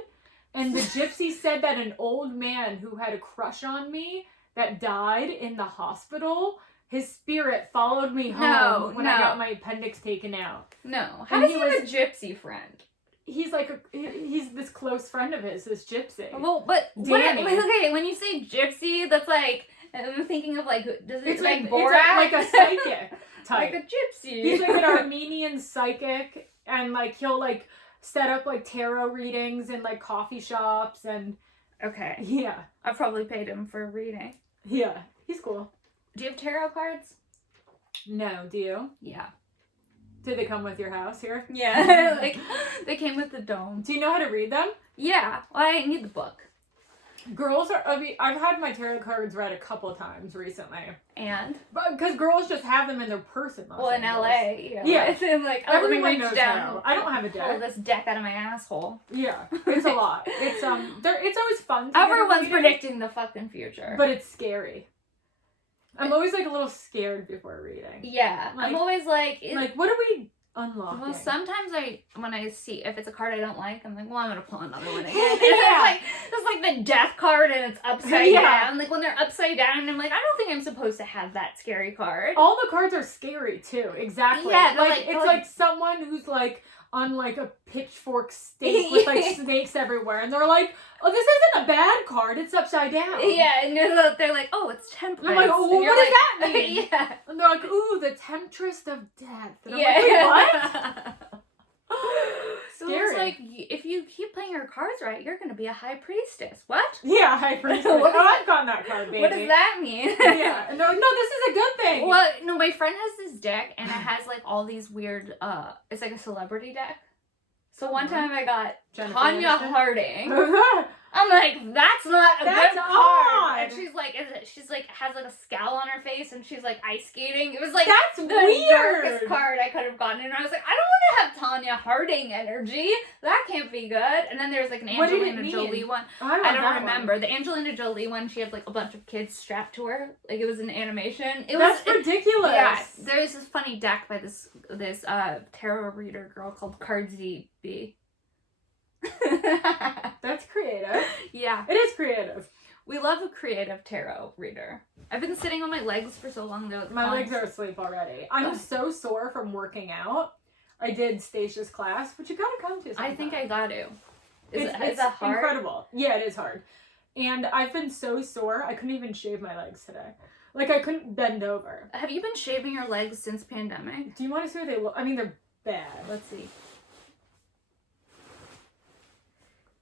and the gypsy said that an old man who had a crush on me that died in the hospital, his spirit followed me home when I got my appendix taken out. No. How does he have a gypsy friend? He's like he's this close friend of his, this gypsy. Well, but okay, when you say gypsy, that's like I'm thinking of like does it it's like Borat? It's like a psychic type. like a gypsy. He's like an Armenian psychic, and like he'll like set up like tarot readings in like coffee shops and. Okay. Yeah. I probably paid him for a reading. Yeah, he's cool. Do you have tarot cards? No, do you? Yeah. Did they come with your house here? Yeah. Like, they came with the dome. Do you know how to read them? Yeah. Well, I need the book. Girls are, I've had my tarot cards read a couple times recently. And? Because girls just have them in their purse in Los in Angeles. LA. You know, Yeah. It's like, Everyone let me knows reach down. how. I don't have a Pull deck. this deck out of my asshole. Yeah. It's a lot. It's always fun to get a Everyone's reading, predicting the fucking future. but it's scary. I'm always like a little scared before reading. Yeah. Like- I'm always like... Like, what are we unlocking? Well, sometimes when I see if it's a card I don't like, I'm like, well, I'm gonna pull another one again. Yeah. It's like the death card and it's upside Yeah. down. Like when they're upside down, I'm like, I don't think I'm supposed to have that scary card. All the cards are scary too. Exactly. Yeah, they're like like- it's like someone who's like on like a pitchfork stake with like snakes everywhere, and they're like, "Oh, this isn't a bad card. It's upside down." Yeah, and they're like, oh, it's temperance. And I'm like, oh, And what you're does like, that mean? Yeah. And they're like, "Ooh, the temptress of death." And I'm Yeah. like, wait, what? So Scary. it's like, if you keep playing your cards right, you're gonna be a high priestess. What? Yeah, high priestess. What does I've gotten that card, baby. What does that mean? Yeah, and they're like, no, this is a good thing. Well, no, my friend has this deck, and it has like all these weird. It's like a celebrity deck. So one time I got Jennifer Tanya Aniston? Harding. I'm like, that's not a That's good card. odd. And she's like, has like a scowl on her face, and she's like ice skating. It was like That's the weird. darkest card I could have gotten. And I was like, I don't want to have Tanya Harding energy. That can't be good. And then there's like an What did it Angelina mean? Jolie one. I I don't that remember. one. The Angelina Jolie one, she had like a bunch of kids strapped to her. Like it was an animation. That's ridiculous. Yeah, there's this funny deck by this tarot reader girl called Cardsy B. That's creative. Yeah. It is creative. We love a creative tarot reader. I've been sitting on my legs for so long though. My legs are asleep already. I'm so sore from working out. I did Stacey's class, which you gotta come to sometime. I think I got to. Is It's that hard? incredible. Yeah, it is hard. And I've been so sore, I couldn't even shave my legs today. Like, I couldn't bend over. Have you been shaving your legs since pandemic? Do you want to see what they look? I mean, they're bad. Let's see.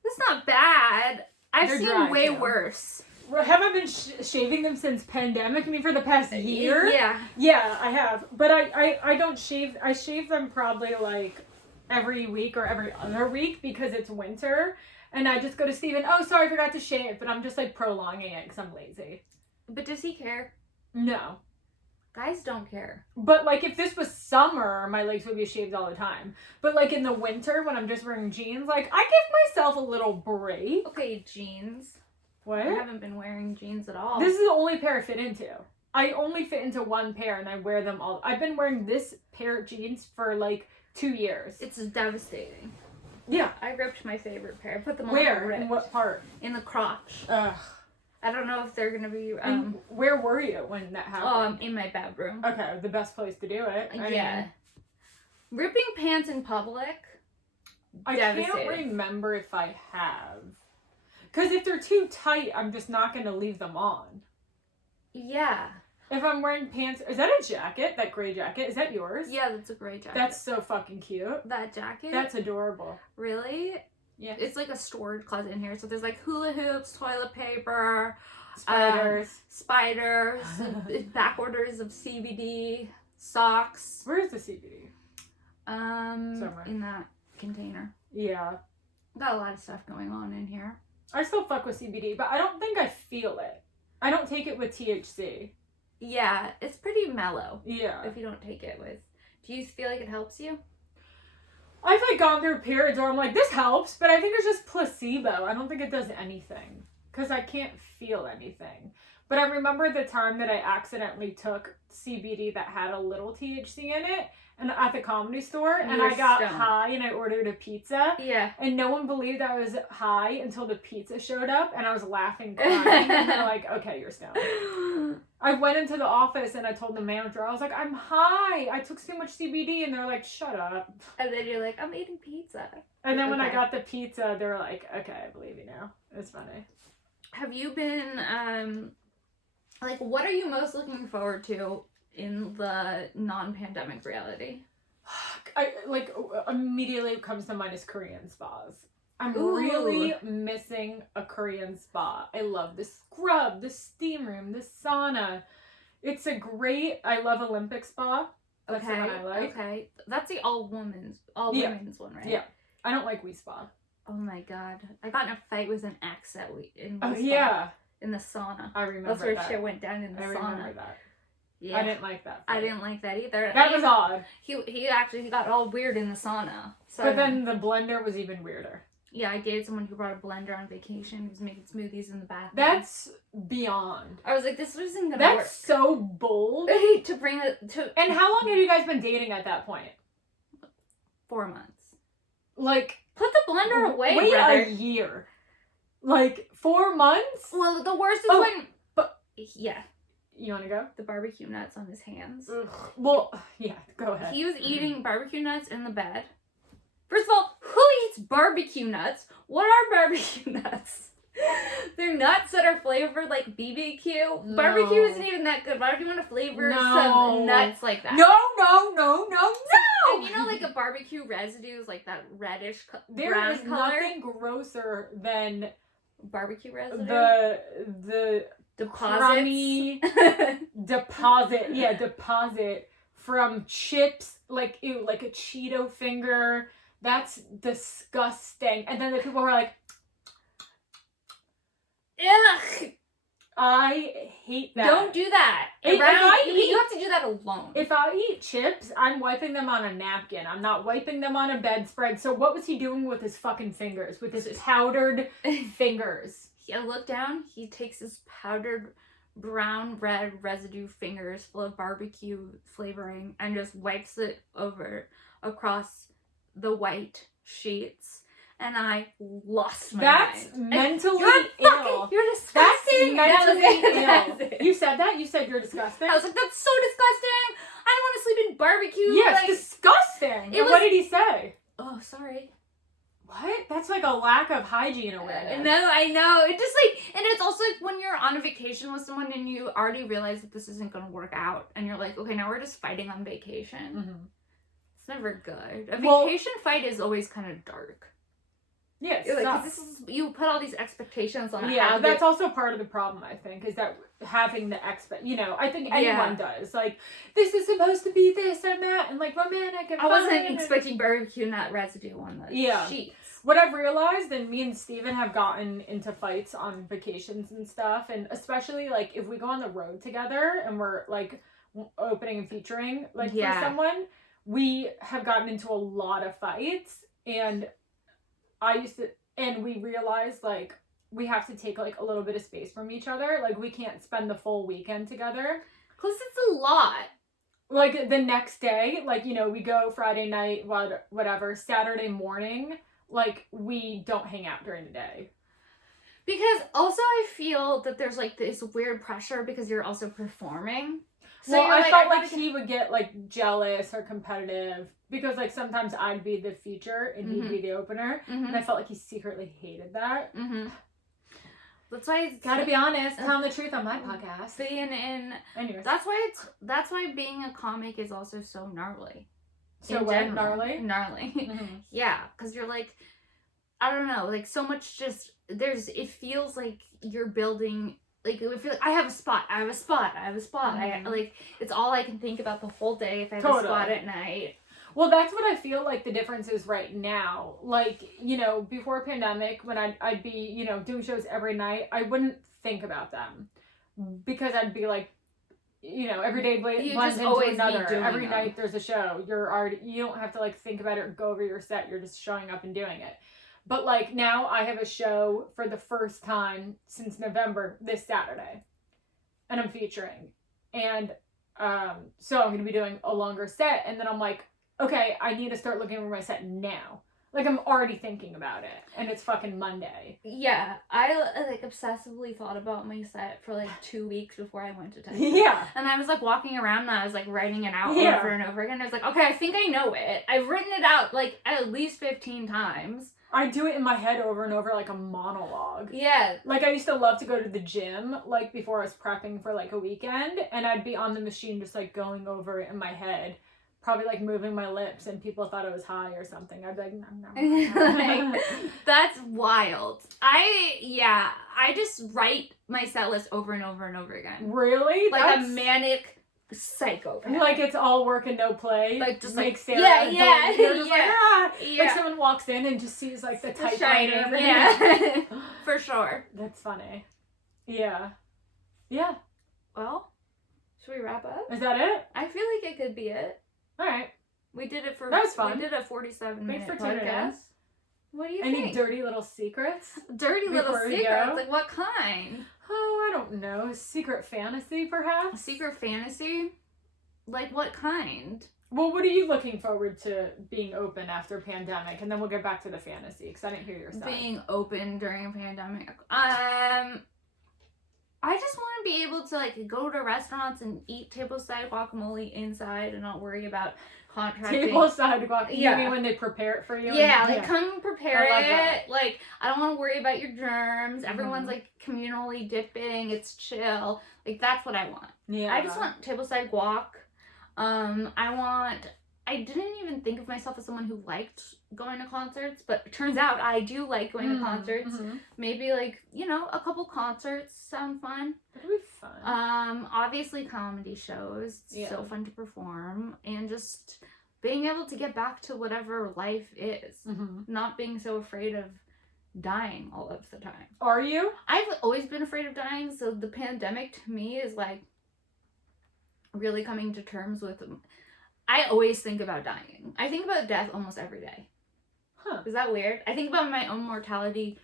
That's not bad. I've They're seen dry, way too. worse. Have I been shaving them since pandemic? I mean, for the past year? Yeah. Yeah, I have. But I don't shave. I shave them probably like every week or every other week because it's winter. And I just go to Steven, oh, sorry, I forgot to shave. But I'm just like prolonging it because I'm lazy. But does he care? No. Guys don't care. But like if this was summer, my legs would be shaved all the time. But like in the winter when I'm just wearing jeans, like I give myself a little break. Okay, jeans. What? I haven't been wearing jeans at all. This is the only pair I fit into. I only fit into one pair and I wear them all. I've been wearing this pair of jeans for like 2 years. It's devastating. Yeah. I ripped my favorite pair. I put them on Where? ripped. In what part? In the crotch. Ugh. I don't know if they're gonna be And where were you when that happened? in my bedroom. Okay, the best place to do it. Yeah. Ripping pants in public. I can't Devastating. remember if I have. Because if they're too tight, I'm just not going to leave them on. Yeah. If I'm wearing pants, is that a jacket? That gray jacket? Is that yours? Yeah, that's a great jacket. That's so fucking cute. that jacket. That's adorable. Really. Yeah. It's like a storage closet in here. So there's like hula hoops, toilet paper, spiders, back orders of CBD, socks. Where's the CBD? Somewhere. In that container. Yeah. Got a lot of stuff going on in here. I still fuck with CBD, but I don't think I feel it. I don't take it with THC. Yeah, it's pretty mellow. Yeah. If you don't take it with. Do you feel like it helps you? I've like gone through periods where I'm like, this helps, but I think it's just placebo. I don't think it does anything because I can't feel anything. But I remember the time that I accidentally took CBD that had a little THC in it and at the Comedy Store, and I got high and I ordered a pizza. Yeah. And no one believed I was high until the pizza showed up, and I was laughing, crying, and they're like, okay, you're stoned. I went into the office and I told the manager, I was like, I'm high. I took so much CBD, and they're like, shut up. And then you're like, I'm eating pizza. And then when I Okay. got the pizza, they were like, okay, I believe you now. It's funny. Have you been, like, what are you most looking forward to in the non-pandemic reality? Immediately what comes to mind is Korean spas. I'm Ooh. really missing a Korean spa. I love the scrub, the steam room, the sauna. It's a great, I love Olympic spa. That's the one I like. Okay. That's the all women's one, right? Yeah. I don't like We Spa. Oh my god. I got in a fight with an ex in Oh, the yeah. in the sauna. I remember That's where that. shit went down in the I sauna. remember that. Yeah. I didn't like that. I didn't like that either. That was odd. He actually got all weird in the sauna. So But then the blender was even weirder. yeah, I dated someone who brought a blender on vacation. He was making smoothies in the bathroom. That's beyond. I was like, this isn't gonna That's work. so bold. To bring it to. And how long have you guys been dating at that point? 4 months. Like, Put the blender away, wait brother. a year. Like 4 months? Well, the worst is Oh, when. but- Yeah, You want to go? the barbecue nuts on his hands. Ugh. Well, yeah, go ahead. He was eating barbecue nuts in the bed. First of all, who eats barbecue nuts? What are barbecue nuts? They're nuts that are flavored like BBQ. No. Barbecue isn't even that good. Why would you want to flavor No. some nuts like that? No. And you know, like a barbecue residue is like that reddish There brown is color. nothing grosser than Barbecue residue. the crummy deposit from chips, like ew, like a Cheeto finger. That's disgusting. And then the people were like, Ugh! I hate that. Don't do that. If You have to do that alone. If I eat chips, I'm wiping them on a napkin. I'm not wiping them on a bedspread. So what was he doing with his fucking fingers? With his powdered fingers? I look down. He takes his powdered brown red residue fingers full of barbecue flavoring and just wipes it across the white sheets. And I lost my That's mind. mentally You're ill. You're disgusting. That's mentally That ill. You said that? You said you're disgusting? I was like, that's so disgusting. I don't want to sleep in barbecue. Yes, like, disgusting. And what did he say? oh, sorry. What? That's like a lack of hygiene awareness. No, I know. It just like, and it's also like when you're on a vacation with someone and you already realize that this isn't going to work out, and you're like, okay, now we're just fighting on vacation. Mm-hmm. It's never good. A vacation fight is always kind of dark. Yes, Like, 'cause this is, you put all these expectations on it. Yeah, that's also part of the problem, I think, is that having the I think anyone does. Like, this is supposed to be this and that, and like romantic and I wasn't fun expecting barbecue nut residue on the sheets. What I've realized, and me and Steven have gotten into fights on vacations and stuff, and especially like if we go on the road together and we're like opening and featuring like for someone, we have gotten into a lot of fights, and we realized like we have to take like a little bit of space from each other. Like we can't spend the full weekend together. 'Cause it's a lot. Like the next day, like, we go Friday night, whatever, Saturday morning, like we don't hang out during the day. Because also I feel that there's like this weird pressure because you're also performing. So well, I like, felt like he would get like jealous or competitive because like sometimes I'd be the feature and he'd be the opener, and I felt like he secretly hated that. That's why it's gotta be honest, telling the truth on my podcast. Anyways, that's why being a comic is also so gnarly. So what? Gnarly? Gnarly. Yeah, because you're like, I don't know, like so much just it feels like you're building. Like, I feel like I have a spot. I like, it's all I can think about the whole day if I have a spot at night. Well, that's what I feel like the difference is right now. Like, before pandemic, when I'd be, doing shows every night, I wouldn't think about them. Because I'd be like, every day blends into another. Every night there's a show. You don't have to like think about it or go over your set. You're just showing up and doing it. But, like, now I have a show for the first time since November this Saturday. And I'm featuring. And so I'm going to be doing a longer set. And then I'm like, okay, I need to start looking over my set now. Like, I'm already thinking about it. And it's fucking Monday. Yeah. I, like, obsessively thought about my set for, like, 2 weeks before I went to Texas. Yeah. And I was, like, walking around and I was, like, writing it out over and over again. I was like, okay, I think I know it. I've written it out, like, at least 15 times. I do it in my head over and over like a monologue. Yeah. Like, I used to love to go to the gym, like, before I was prepping for, like, a weekend. And I'd be on the machine just, like, going over it in my head. Probably, like, moving my lips. And people thought I was high or something. I'd be like, no. Like, that's wild. I just write my set list over and over and over again. Really? Like a manic psychopath. Like it's all work and no play. Like just make like Sara like someone walks in and just sees like the typewriter. Yeah. For sure. That's funny. Yeah. Yeah. Well, should we wrap up? Is that it? I feel like it could be it. All right. We did it for. That was fun. We did a 47-minute Thanks for tuning in. What do you think? Any dirty little secrets? Dirty little secrets? Like what kind? Oh, I don't know. Secret fantasy, perhaps? A secret fantasy? Like what kind? Well, what are you looking forward to being open after pandemic? And then we'll get back to the fantasy, because I didn't hear your side. Being open during a pandemic? I just want to be able to like go to restaurants and eat tableside guacamole inside and not worry about contracting. Tableside guacamole? Yeah. You mean when they prepare it for you? Yeah, like come prepare it. That. Like I don't want to worry about your germs. Everyone's like communally dipping. It's chill. Like that's what I want. Yeah. I just want tableside guac. I didn't even think of myself as someone who liked going to concerts, but it turns out I do like going to concerts. Maybe like, a couple concerts sound fun. That'd be fun. Obviously comedy shows. It's so fun to perform. And just being able to get back to whatever life is. Not being so afraid of dying all of the time. Are you? I've always been afraid of dying, so the pandemic to me is like really coming to terms with. I always think about dying. I think about death almost every day. Huh. Is that weird? I think about my own mortality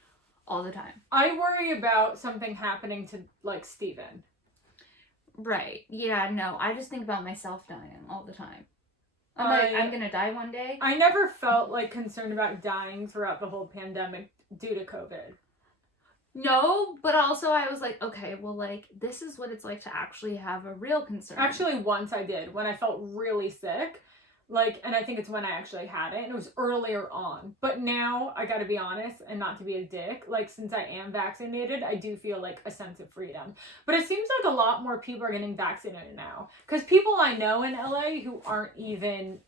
all the time. I worry about something happening to, like, Steven. Right. Yeah, no. I just think about myself dying all the time. I'm like, I'm gonna die one day. I never felt, like, concerned about dying throughout the whole pandemic due to COVID. No, but also I was like, okay, well, like, this is what it's like to actually have a real concern. Actually, once I did, when I felt really sick. Like, and I think it's when I actually had it, and it was earlier on. But now, I gotta be honest, and not to be a dick, like, since I am vaccinated, I do feel, like, a sense of freedom. But it seems like a lot more people are getting vaccinated now. Because people I know in LA who aren't even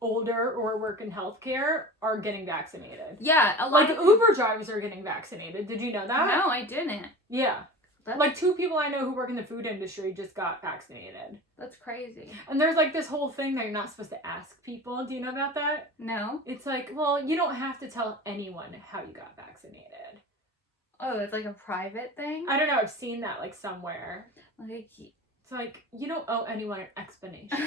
older or work in healthcare are getting vaccinated. Yeah, a lot Like, Uber drivers are getting vaccinated. Did you know that? No, I didn't. Yeah. Like, 2 people I know who work in the food industry just got vaccinated. That's crazy. And there's, like, this whole thing that you're not supposed to ask people. Do you know about that? No. It's like, well, you don't have to tell anyone how you got vaccinated. Oh, it's like a private thing? I don't know. I've seen that, like, somewhere. Like, It's like, you don't owe anyone an explanation.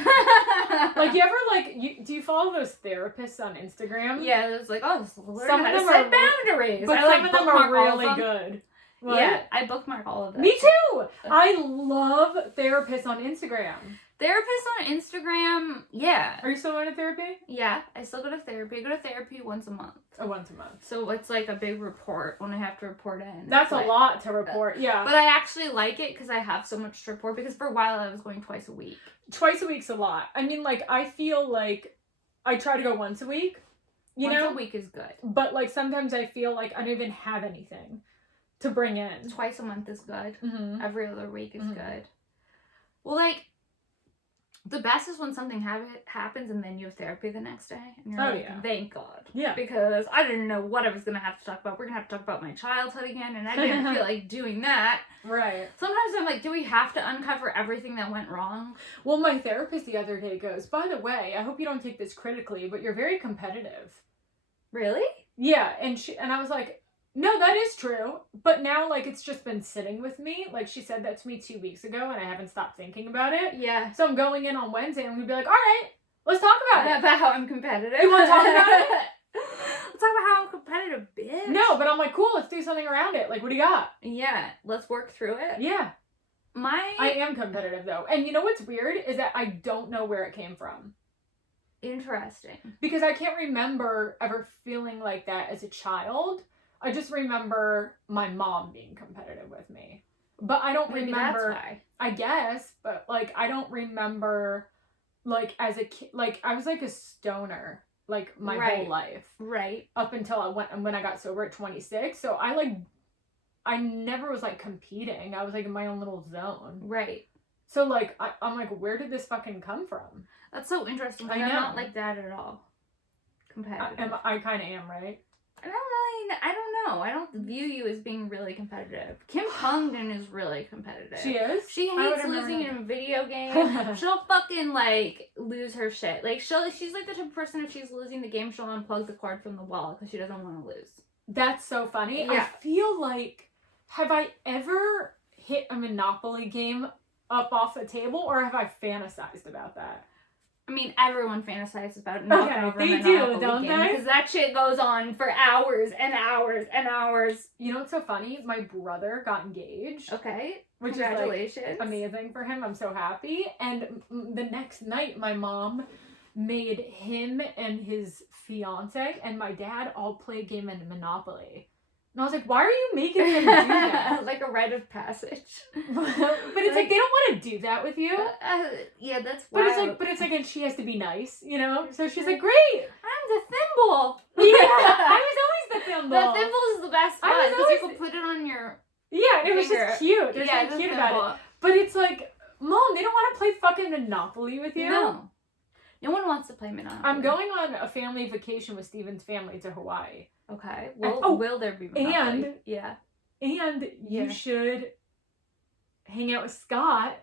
Like, you ever, like, do you follow those therapists on Instagram? yeah, it's like, oh, learn Some how of to them set are- boundaries. But I, some like, of them bookmark are all really of them. good. What? Yeah, I bookmark all of them. Me too! I love therapists on Instagram. Therapists on Instagram, yeah. Are you still going to therapy? Yeah, I still go to therapy. I go to therapy once a month. Oh, once a month. So it's like a big report when I have to report in. That's It's a like- lot to report, yeah. But I actually like it because I have so much to report, because for a while I was going twice a week. Twice a week's a lot. I mean, like, I feel like I try to go once a week, you know? Once a week is good. But, like, sometimes I feel like I don't even have anything to bring in. Twice a month is good. Mm-hmm. Every other week is Mhm. good. Well, like, the best is when something happens and then you have therapy the next day. And you're Oh, like, yeah. thank God. Yeah. Because I didn't know what I was going to have to talk about. We're going to have to talk about my childhood again, and I didn't feel like doing that. Right. Sometimes I'm like, do we have to uncover everything that went wrong? Well, my therapist the other day goes, by the way, I hope you don't take this critically, but you're very competitive. Really? Yeah, and I was like, no, that is true. But now, like, it's just been sitting with me. Like, she said that to me 2 weeks ago, and I haven't stopped thinking about it. Yeah. So I'm going in on Wednesday, and I'm going to be like, all right, let's talk about it. About how I'm competitive. You wanna talk about it? Let's talk about how I'm competitive, bitch. No, but I'm like, cool, let's do something around it. Like, what do you got? Yeah, let's work through it. Yeah. I I am competitive, though. And you know what's weird is that I don't know where it came from. Interesting. Because I can't remember ever feeling like that as a child. I just remember my mom being competitive with me. But I don't Maybe remember, that's why. I guess, but, like, I don't remember, like, as a kid, like, I was, like, a stoner, like, my whole life. Right. Up until when I got sober at 26. So I never was, like, competing. I was, like, in my own little zone. Right. So, like, I'm like, where did this fucking come from? That's so interesting. I I'm know. not like that at all. Competitive. I kind of am, right? I don't know. I don't view you as being really competitive. Kim Congdon is really competitive. She is? She I would hates have never losing known. in video games. She'll fucking, like, lose her shit. Like, she's like the type of person, if she's losing the game, she'll unplug the cord from the wall because she doesn't want to lose. That's so funny. Yeah. I feel like, have I ever hit a Monopoly game up off the table, or have I fantasized about that? I mean, everyone fantasizes about knocking Okay, over they a do, Monopoly don't game, they? because that shit goes on for hours and hours and hours. You know what's so funny? My brother got engaged. Okay. Which is, Congratulations. like, amazing for him. I'm so happy. And the next night, my mom made him and his fiance and my dad all play a game of Monopoly. And I was like, why are you making him do that? Like a rite of passage. But it's like, they don't want to do that with you. Yeah, that's But wild. it's like, and she has to be nice, you know? So she's like, great. I'm the thimble. Yeah, I was always the thimble. The thimble is the best I one was because you always- can put it on your Yeah, and it was finger. just cute. There's yeah, something the cute about thimble. it. But it's like, Mom, they don't want to play fucking Monopoly with you. No one wants to play Monopoly. I'm going on a family vacation with Steven's family to Hawaii. Okay. oh, Will there be Monopoly? and- yeah. And Yeah. you should hang out with Scott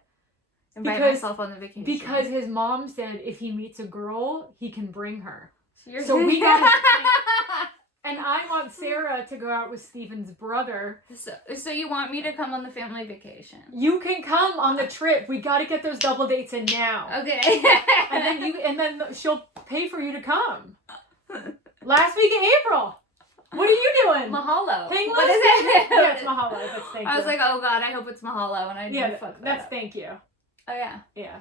Invite because- myself on the vacation. because his mom said if he meets a girl, he can bring her. You're So we gotta- And I want Sarah to go out with Steven's brother. So you want me to come on the family vacation? You can come on the trip. We got to get those double dates in now. Okay. and then she'll pay for you to come. Last week of April. What are you doing? Mahalo. Hang What is it? Yeah, it's mahalo. That's thank you. I was like, oh god, I hope it's mahalo, and I didn't fuck that that's up. thank you. Oh yeah. Yeah.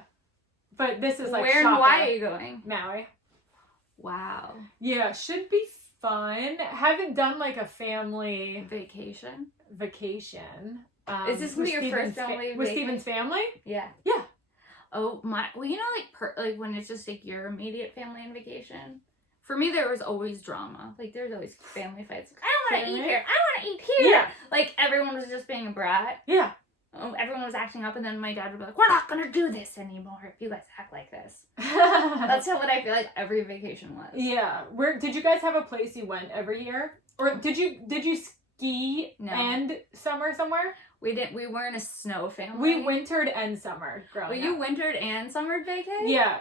But this is like where in Hawaii are you going? Maui. Wow. Yeah, should be fun. Haven't done like a family Vacation. Is this gonna be your first family with vacation? Steven's family? Yeah. Yeah. Oh my. Well, you know, like when it's just like your immediate family on vacation. For me, there was always drama. Like there's always family fights. Like, I don't want to eat here. I want to eat here. Yeah. Like everyone was just being a brat. Yeah. Everyone was acting up, and then my dad would be like, "We're not gonna do this anymore if you guys act like this." That's what I feel like every vacation was. Yeah. Where did you guys have a place you went every year, or did you ski and summer somewhere? We didn't. We weren't a snow family. We wintered and summered growing up. You wintered and summered vacation? Yeah.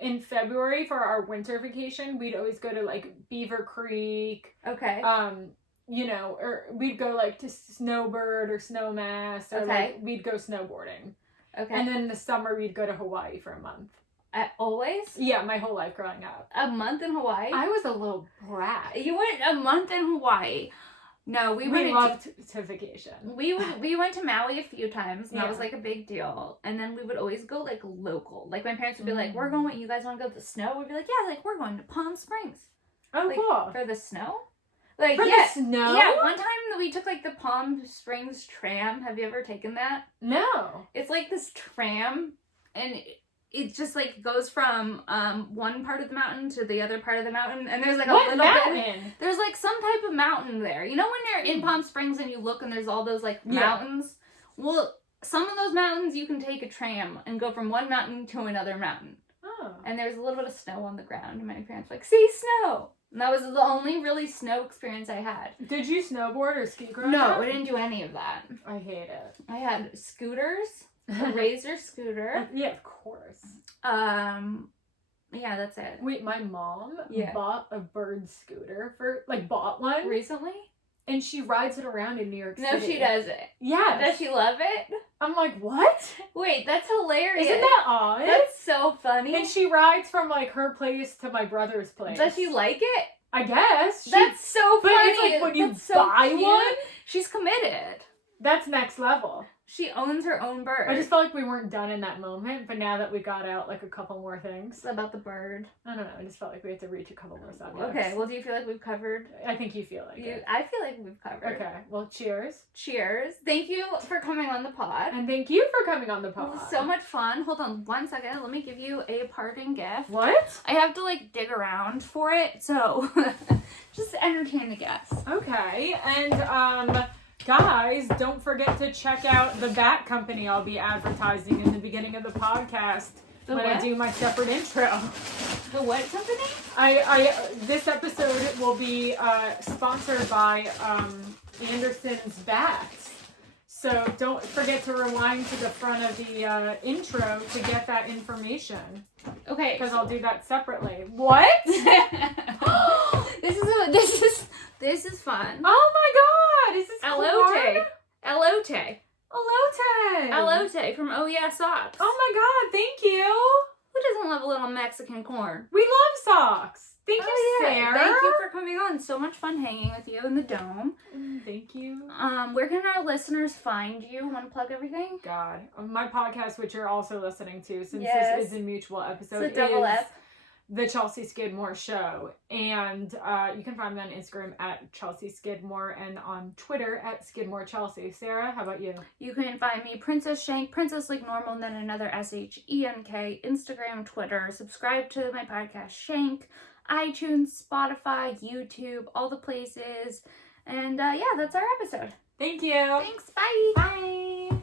In February for our winter vacation, we'd always go to like Beaver Creek. Okay. You know, or we'd go like to Snowbird or Snowmass, or like we'd go snowboarding. Okay. And then in the summer we'd go to Hawaii for a month. Always? Yeah, my whole life growing up. A month in Hawaii? I was a little brat. You went a month in Hawaii. No, we loved to vacation. We went to Maui a few times, and that was like a big deal. And then we would always go like local. Like my parents would be like, "We're going. You guys want to go to the snow?" We'd be like, "Yeah, like we're going to Palm Springs." Oh, like, cool. For the snow. Like for the snow? Yeah, one time we took like the Palm Springs tram. Have you ever taken that? No. It's like this tram, and it just like goes from one part of the mountain to the other part of the mountain, and there's like a little bit. There's like some type of mountain there. You know when you're in Palm Springs and you look and there's all those like mountains? Well, some of those mountains you can take a tram and go from one mountain to another mountain. Oh. And there's a little bit of snow on the ground, and my parents were like, "See, snow." And that was the only really snow experience I had. Did you snowboard or ski growing up? No, I didn't do any of that. I hate it. I had scooters, a Razor scooter. Yeah, of course. Yeah, that's it. Wait, my mom bought a bird scooter bought one recently, and she rides it around in New York City. No, she doesn't. Yeah. Does she love it? I'm like, what? Wait, that's hilarious. Isn't that odd? That's so funny. And she rides from like her place to my brother's place. Does she like it? I guess. That's so funny. But it's like when you buy one, she's committed. That's next level. She owns her own bird. I just felt like we weren't done in that moment, but now that we got out like a couple more things. About the bird. I don't know, I just felt like we had to reach a couple more subjects. Okay, well, do you feel like we've covered? I think you feel like it. I feel like we've covered. Okay, well, cheers. Cheers. Thank you for coming on the pod. And thank you for coming on the pod. It was so much fun. Hold on 1 second. Let me give you a parting gift. What? I have to like dig around for it, so just entertain the guests. Okay, and guys, don't forget to check out the Bat Company I'll be advertising in the beginning of the podcast I do my separate intro. The what company? This episode will be sponsored by Anderson's Bats. So don't forget to rewind to the front of the intro to get that information. Okay. Because I'll do that separately. What? This is fun. Oh my god! Is this Elote. Elote. Elote from Oh Yeah Socks. Oh my god, thank you. Who doesn't love a little Mexican corn? We love socks. Thank you, Sarah. Thank you for coming on. So much fun hanging with you in the dome. Thank you. Where can our listeners find you? Want to plug everything? God. My podcast, which you're also listening to, since this is a mutual episode, it's a double F. The Chelsea Skidmore Show. And you can find me on Instagram at Chelsea Skidmore and on Twitter at Skidmore Chelsea. Sarah, how about you? You can find me Princess Shank, Princess like normal, and then another SHENK, Instagram, Twitter. Subscribe to my podcast Shank, iTunes, Spotify, YouTube, all the places. And yeah, that's our episode. Thank you. Thanks. Bye. Bye.